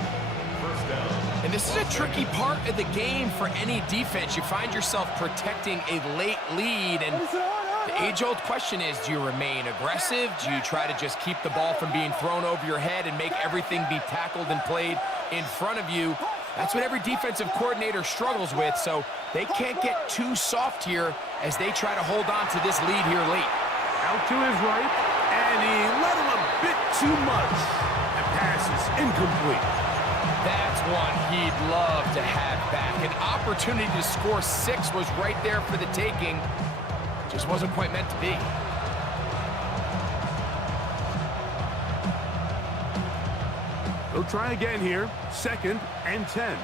And this is a tricky part of the game for any defense. You find yourself protecting a late lead, and the age-old question is, do you remain aggressive? Do you try to just keep the ball from being thrown over your head and make everything be tackled and played in front of you? That's what every defensive coordinator struggles with, so they can't get too soft here as they try to hold on to this lead here late. Out to his right, and he let him a bit too much. The pass is incomplete. That's one he'd love to have back. An opportunity to score 6 was right there for the taking. Just wasn't quite meant to be. They'll try again here. 2nd and 10.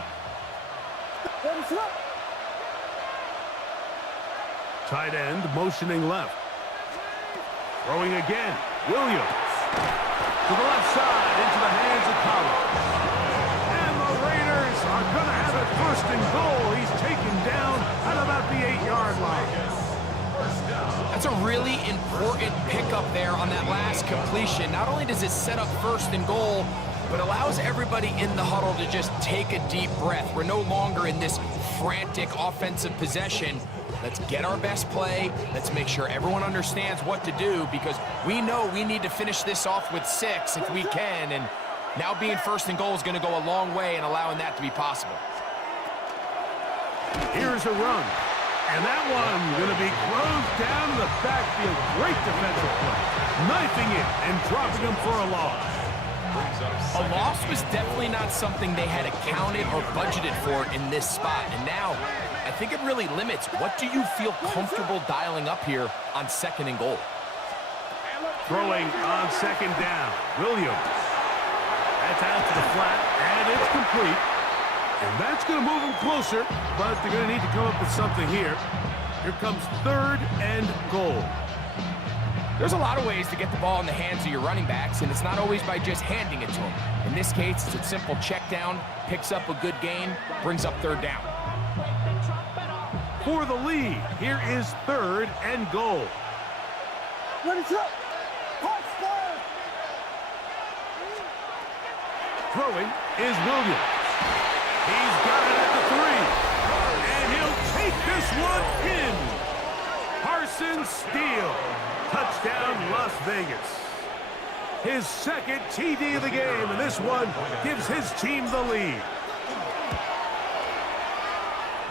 Tight end motioning left. Throwing again. Williams. To the left side into the hands of Collins. And the Raiders are going to have it 1st and goal. He's taken down at about the 8-yard line. That's a really important pickup there on that last completion. Not only does it set up 1st and goal, but allows everybody in the huddle to just take a deep breath. We're no longer in this frantic offensive possession. Let's get our best play. Let's make sure everyone understands what to do, because we know we need to finish this off with 6 if we can, and now being 1st and goal is going to go a long way in allowing that to be possible. Here's a run. And that one going to be closed down to the backfield. Great defensive play. Knifing it and dropping him for a loss. A loss was definitely not something they had accounted or budgeted for in this spot. And now, I think it really limits what do you feel comfortable dialing up here on 2nd and goal. Throwing on 2nd down. Williams. That's out to the flat, and it's complete. And that's going to move them closer, but they're going to need to come up with something here. Here comes 3rd and goal. There's a lot of ways to get the ball in the hands of your running backs, and it's not always by just handing it to them. In this case, it's a simple check down, picks up a good gain, brings up 3rd down. for the lead. Here is 3rd and goal. Throwing is Williams. He's got it at the 3. And he'll take this one in. Carson Steele. Touchdown, Las Vegas. His 2nd TD of the game, and this one gives his team the lead.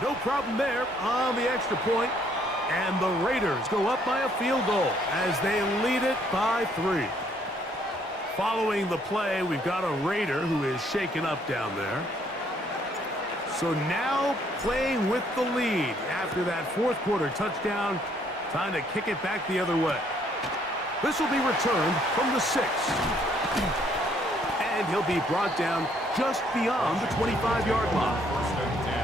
No problem there on the extra point, and the Raiders go up by a field goal as they lead it by 3. Following the play, we've got a Raider who is shaken up down there. So now playing with the lead after that 4th quarter touchdown, time to kick it back the other way. This will be returned from the 6. And he'll be brought down just beyond the 25-yard line. 1st and 10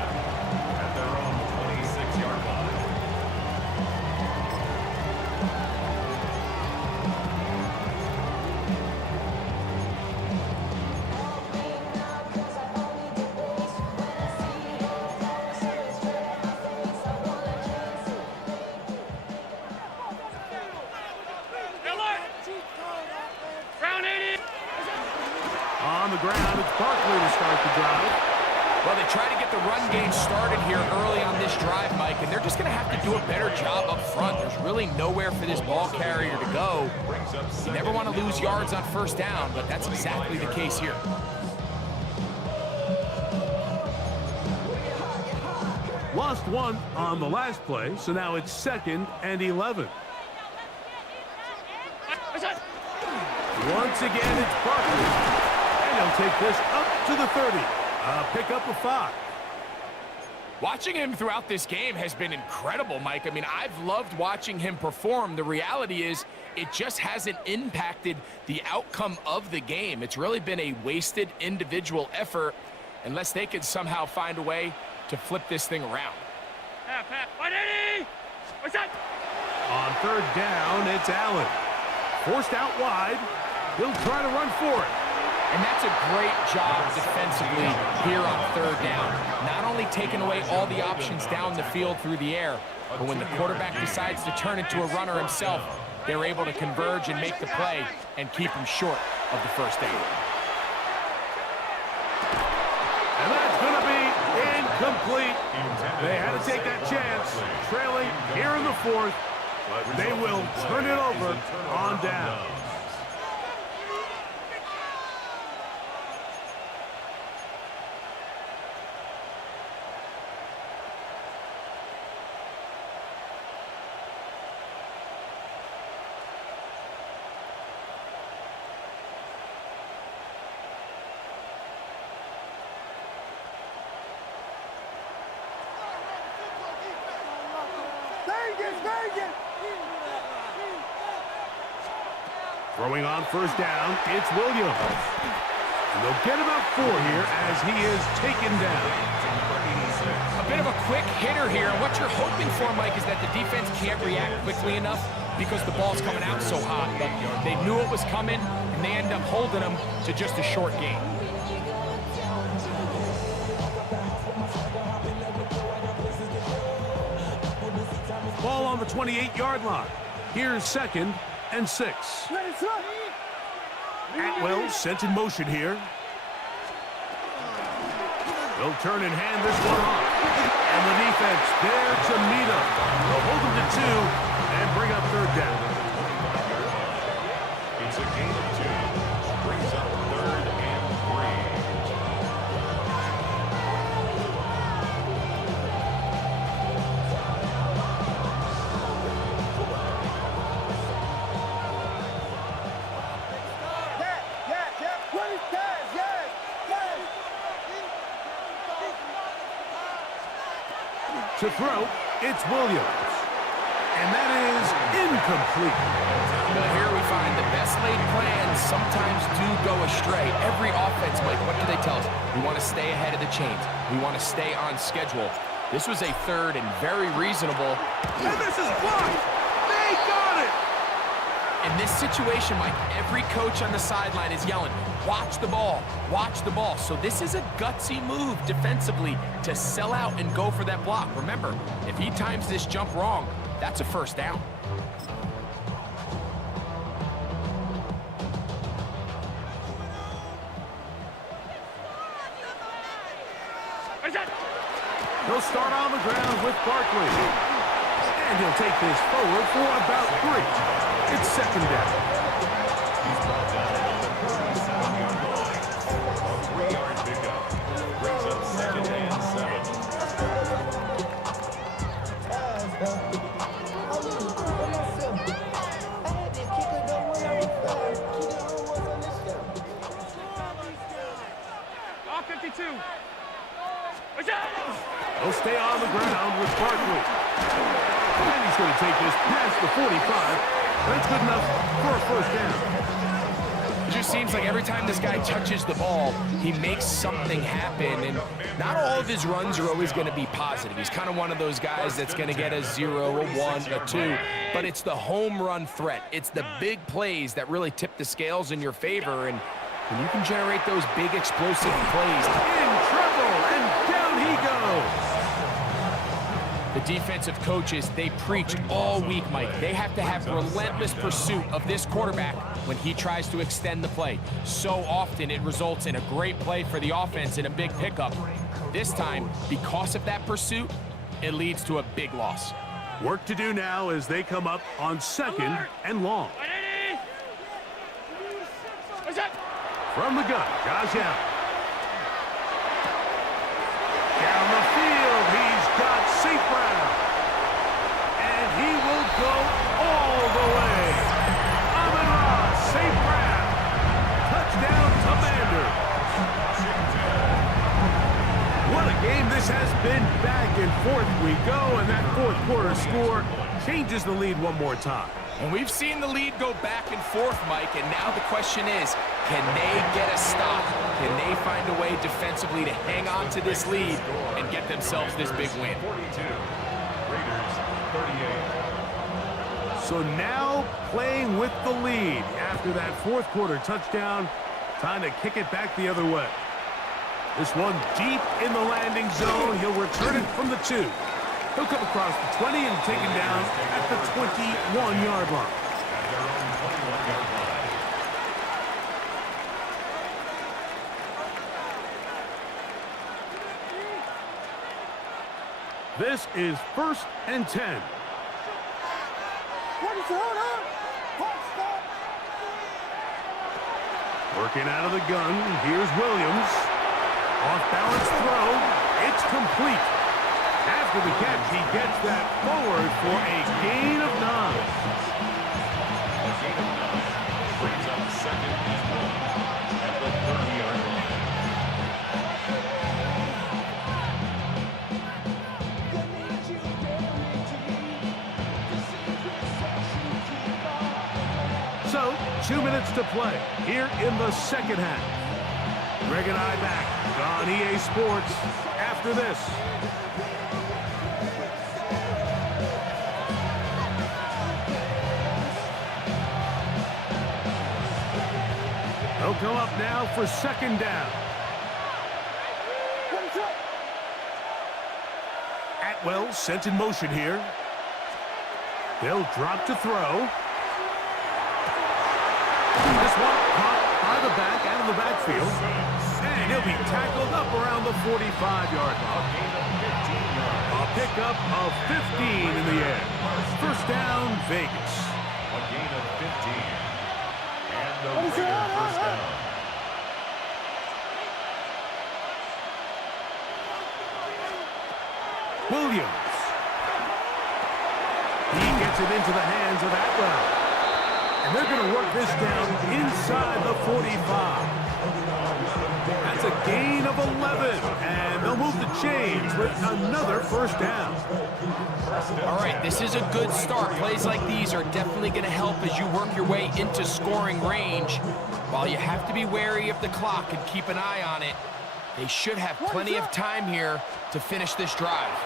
at their own 26-yard line. On the ground, it's Barkley to start the drive. Well, they try to get the run game started here early on this drive, Mike, and they're just going to have to do a better job up front. There's really nowhere for this ball carrier to go. You never want to lose yards on 1st down, but that's exactly the case here. Lost 1 on the last play, so now it's 2nd and 11. Once again, it's Barkley. And he'll take this up to the 30. Pick up a 5. Watching him throughout this game has been incredible, Mike. I mean, I've loved watching him perform. The reality is it just hasn't impacted the outcome of the game. It's really been a wasted individual effort unless they can somehow find a way to flip this thing around. Pat, 180! What's that? On 3rd down, it's Allen. Forced out wide. He'll try to run for it. And that's a great job defensively here on 3rd down. Not only taking away all the options down the field through the air, but when the quarterback decides to turn into a runner himself, they're able to converge and make the play and keep him short of the 1st down. And that's going to be incomplete. They had to take that chance, trailing here in the 4th, but they will turn it over on down. Throwing on 1st down, it's Williams. And they'll get about 4 here as he is taken down. A bit of a quick hitter here, and what you're hoping for, Mike, is that the defense can't react quickly enough because the ball's coming out so hot. But they knew it was coming, and they end up holding them to just a short gain. Ball on the 28-yard line. Here's 2nd and 6. Atwell sent in motion here. They'll turn and hand this one off. And the defense there to meet him. They'll hold him to 2 and bring up 3rd down. It's a gain of 2. Brings up 3rd and 3. To throw, it's Williams. And that is incomplete. Well, here we find the best laid plans sometimes do go astray. Every offense, Mike, what do they tell us? We want to stay ahead of the chains. We want to stay on schedule. This was a 3rd and very reasonable. And this is blocked. They got it. In this situation, Mike, every coach on the sideline is yelling, watch the ball, watch the ball. So this is a gutsy move defensively to sell out and go for that block. Remember, if he times this jump wrong, that's a first down. He'll start on the ground with Barkley. And he'll take this forward for about 3. It's second down. He's brought down on the 37-yard line. A 3-yard pickup. Brings up second and 7. All 52. He'll stay on the ground with Barkley. And he's going to take this past the 45. That's good enough for a first down. It just seems like every time this guy touches the ball, he makes something happen. And not all of his runs are always going to be positive. He's kind of one of those guys that's going to get a 0, a 1, a 2. But it's the home run threat. It's the big plays that really tip the scales in your favor. And when you can generate those big explosive plays. In trouble, and down he goes. The defensive coaches, they preach all week, Mike. They have to have relentless pursuit of this quarterback when he tries to extend the play. So often it results in a great play for the offense and a big pickup. This time, because of that pursuit, it leads to a big loss. Work to do now as they come up on second and long. 180. What's up? From the gun, Josh Allen. Down the field, he's got St. Brown. And he will go all the way. Amon-Ra, St. Brown. Touchdown, Commander. What a game this has been. Back and forth we go, and that fourth quarter score changes the lead one more time. And we've seen the lead go back and forth, Mike, and now the question is, can they get a stop? Can they find a way defensively to hang on to this lead and get themselves this big win? 42. Raiders 38. So now playing with the lead after that fourth quarter touchdown, time to kick it back the other way. This one deep in the landing zone. He'll return it from the 2. He'll come across the 20 and taken down at the 21-yard line. At their own 21-yard line. This is 1st and 10. Working out of the gun, here's Williams. Off-balance throw, it's complete. After the catch, he gets that forward for a gain of 9. A gain of 9. Brings up second and 1 at the 30-yard line. So, 2 minutes to play here in the second half. Greg and I back on EA Sports after this. They'll come up now for second down. Atwell sent in motion here. They'll drop to throw. This one caught by the back out of the backfield. And he'll be tackled up around the 45-yard line. A pickup of 15 in the air. First down, Vegas. A gain of 15. And the Raider first down. Williams. He gets it into the hands of Atwell. And they're going to work this down inside the 45. That's a gain of 11. And they'll move the chains with another first down. All right, this is a good start. Plays like these are definitely going to help as you work your way into scoring range. While you have to be wary of the clock and keep an eye on it, they should have plenty of time here to finish this drive.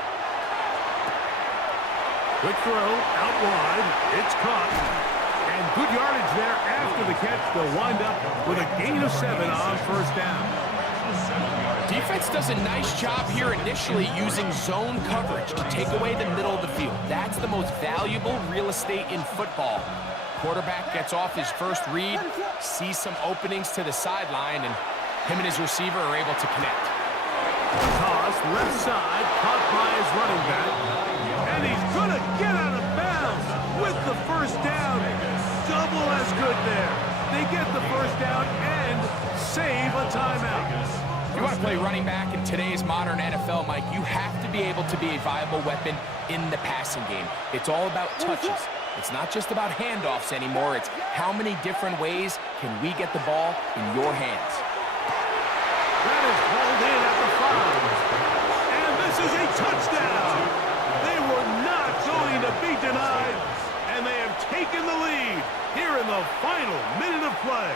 Quick throw out wide. It's caught. And good yardage there after the catch. They'll wind up with a gain of 7 on first down. Defense does a nice job here initially using zone coverage to take away the middle of the field. That's the most valuable real estate in football. Quarterback gets off his first read, sees some openings to the sideline, and him and his receiver are able to connect. Toss left side, caught by his running back. And he's going to get out of bounds with the first down. Double as good there. They get the first down and save a timeout. If you want to play running back in today's modern NFL, Mike, you have to be able to be a viable weapon in the passing game. It's all about touches. It's not just about handoffs anymore. It's how many different ways can we get the ball in your hands. That is hauled in at the 5. And this is a touchdown. They were not going to be denied. And they have taken the lead here in the final minute of play.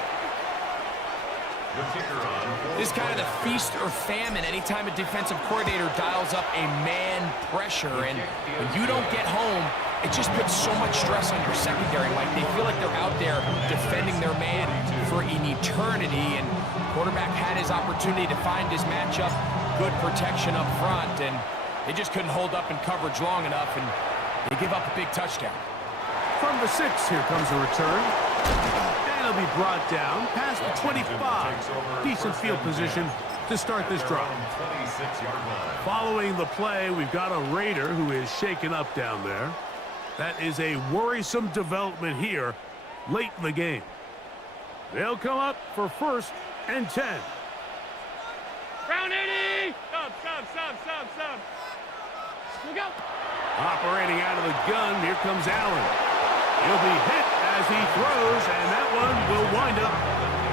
This is kind of the feast or famine anytime a defensive coordinator dials up a man pressure. And when you don't get home, it just puts so much stress on your secondary. Like they feel like they're out there defending their man for an eternity. And quarterback had his opportunity to find his matchup, good protection up front, and they just couldn't hold up in coverage long enough, and they give up a big touchdown. From the 6, here comes a return. And it'll be brought down past the 25. Decent field position to start this drive. Following the play, we've got a Raider who is shaken up down there. That is a worrisome development here late in the game. They'll come up for 1st and 10. Round 80! Sub. Look out! Operating out of the gun, here comes Allen. He'll be hit as he throws, and that one will wind up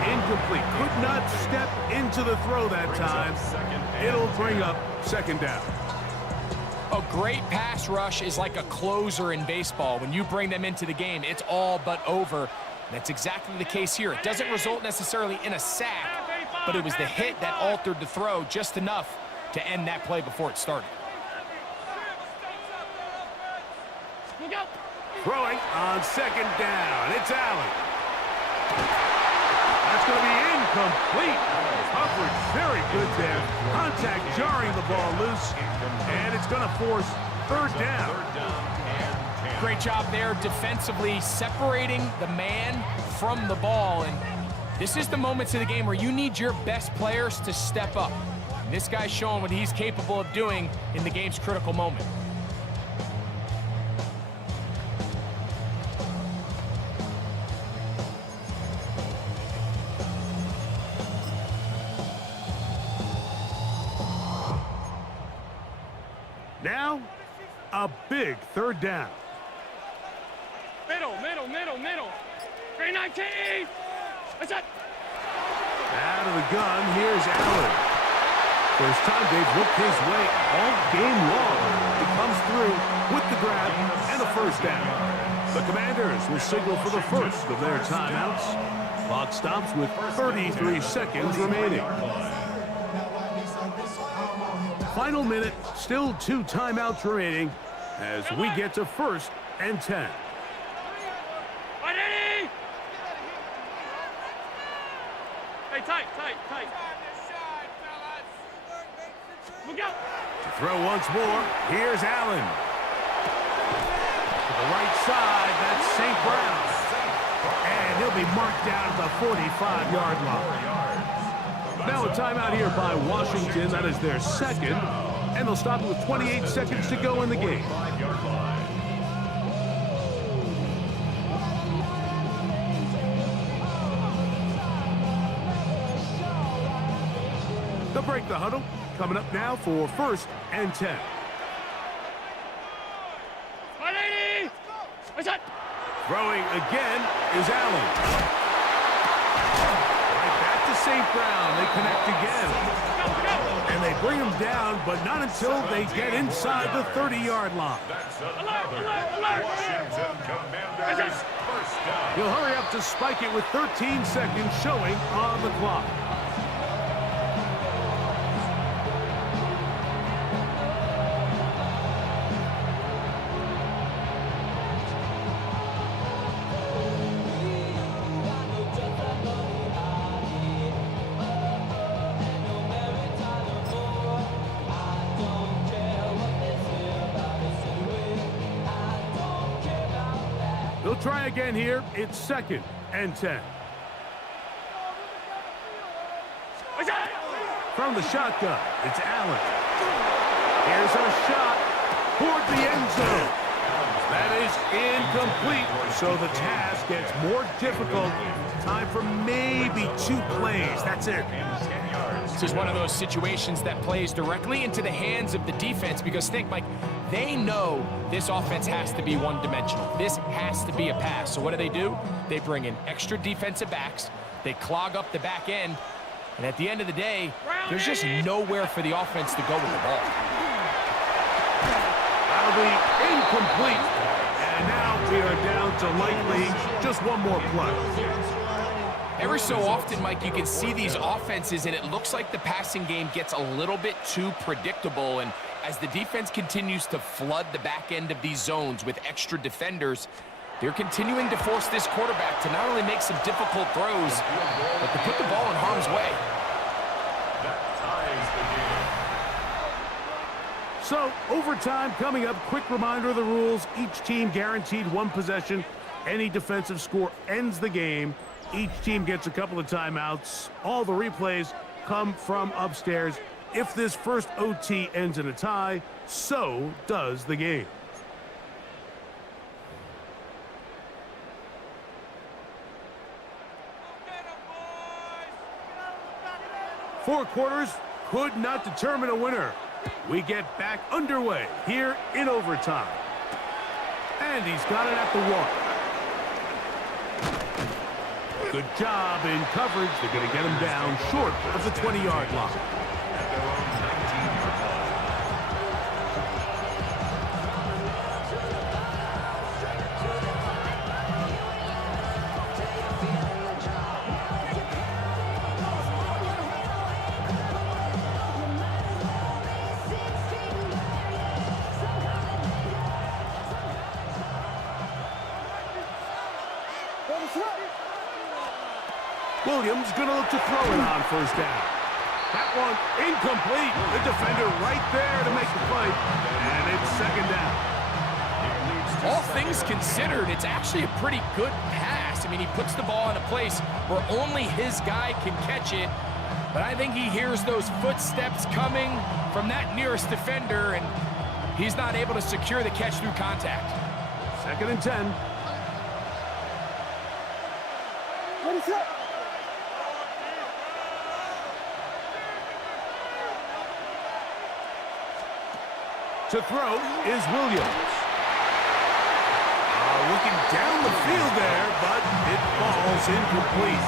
incomplete. Could not step into the throw that time. It'll bring up 2nd down. A great pass rush is like a closer in baseball. When you bring them into the game, it's all but over. That's exactly the case here. It doesn't result necessarily in a sack, but it was the hit that altered the throw just enough to end that play before it started. Look out! Throwing on 2nd down. It's Allen. That's going to be incomplete. Coverage very good there. Contact jarring the ball loose, and it's going to force 3rd down. Great job there defensively, separating the man from the ball. And this is the moments of the game where you need your best players to step up. And this guy's showing what he's capable of doing in the game's critical moment. Now, a big 3rd down. Middle. 319! What's up? Out of the gun, here's Allen. First time they've looked his way all game long. He comes through with the grab and a 1st down. The Commanders will signal for the first of their timeouts. Clock stops with 33 seconds remaining. Final minute, still 2 timeouts remaining as we get to 1st and 10. Hey, tight. Look out! To throw once more, here's Allen. To the right side, that's St. Brown. And he'll be marked down at the 45-yard line. Now a timeout here by Washington. That is their 2nd. And they'll stop it with 28 seconds to go in the game. They'll break the huddle. Coming up now for 1st and 10. 180! What's up? Throwing again is Allen. Right back to St. Brown. They connect again. And they bring him down, but not until they get inside the 30-yard line. Alert! He'll hurry up to spike it with 13 seconds showing on the clock. They'll try again here. It's 2nd and 10. From the shotgun, it's Allen. Here's a shot toward the end zone. That is incomplete, so the task gets more difficult. Time for maybe 2 plays. That's it. This is one of those situations that plays directly into the hands of the defense because think, Mike, they know this offense has to be one-dimensional. This has to be a pass. So what do? They bring in extra defensive backs. They clog up the back end. And at the end of the day, there's just nowhere for the offense to go with the ball. That'll be incomplete. And now we are down to likely just 1 more play. Every so often, Mike, you can see these offenses, and it looks like the passing game gets a little bit too predictable. And as the defense continues to flood the back end of these zones with extra defenders, they're continuing to force this quarterback to not only make some difficult throws, but to put the ball in harm's way. So, overtime coming up. Quick reminder of the rules. Each team guaranteed 1 possession. Any defensive score ends the game. Each team gets a couple of timeouts. All the replays come from upstairs. If this first OT ends in a tie, so does the game. Four quarters could not determine a winner. We get back underway here in overtime. And he's got it at the 1. Good job in coverage. They're going to get him down short of the 20-yard line. Williams going to look to throw it on first down. That one incomplete. The defender right there to make the play. And it's 2nd down. All things considered, it's actually a pretty good pass. I mean, he puts the ball in a place where only his guy can catch it. But I think he hears those footsteps coming from that nearest defender, and he's not able to secure the catch through contact. 2nd and 10. What is up? To throw is Williams. Looking down the field there, but it falls incomplete.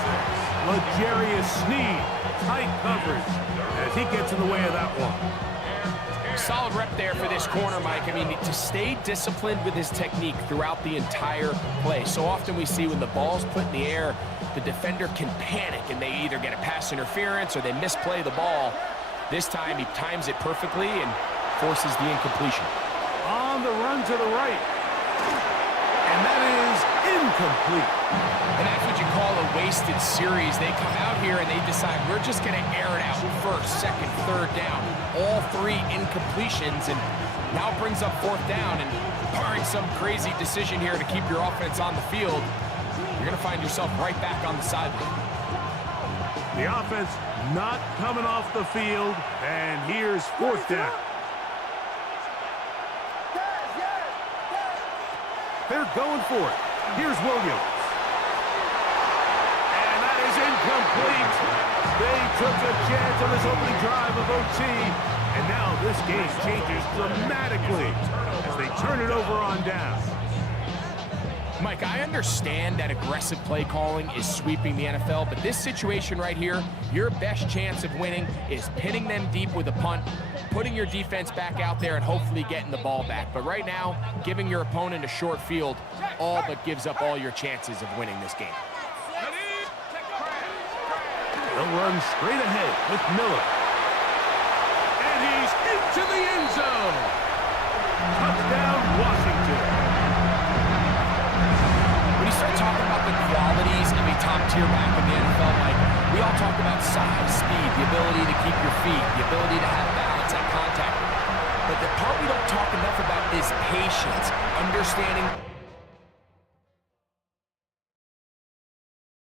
L'Jarius Sneed, tight coverage as he gets in the way of that one. Solid rep there for this corner, Mike. I mean, to stay disciplined with his technique throughout the entire play. So often we see when the ball's put in the air, the defender can panic and they either get a pass interference or they misplay the ball. This time he times it perfectly and forces the incompletion. On the run to the right. And that is incomplete. And that's what you call a wasted series. They come out here and they decide we're just going to air it out 1st, 2nd, 3rd down. All 3 incompletions, and now brings up 4th down. And barring some crazy decision here to keep your offense on the field, you're going to find yourself right back on the sideline. The offense not coming off the field, and here's 4th down. They're going for it. Here's Williams. And that is incomplete. They took a chance on this opening drive of OT, and now this game changes dramatically as they turn it over on down. Mike, I understand that aggressive play calling is sweeping the NFL, but this situation right here, your best chance of winning is pinning them deep with a punt, putting your defense back out there, and hopefully getting the ball back. But right now, giving your opponent a short field all but gives up all your chances of winning this game. They'll run straight ahead with Miller. And he's into the end zone. Touchdown, Washington. When you start talking about the qualities of a top-tier back in the NFL, Mike, we all talk about size, speed, the ability to keep your feet, the ability to have balance at contact. But the part we don't talk enough about is patience, understanding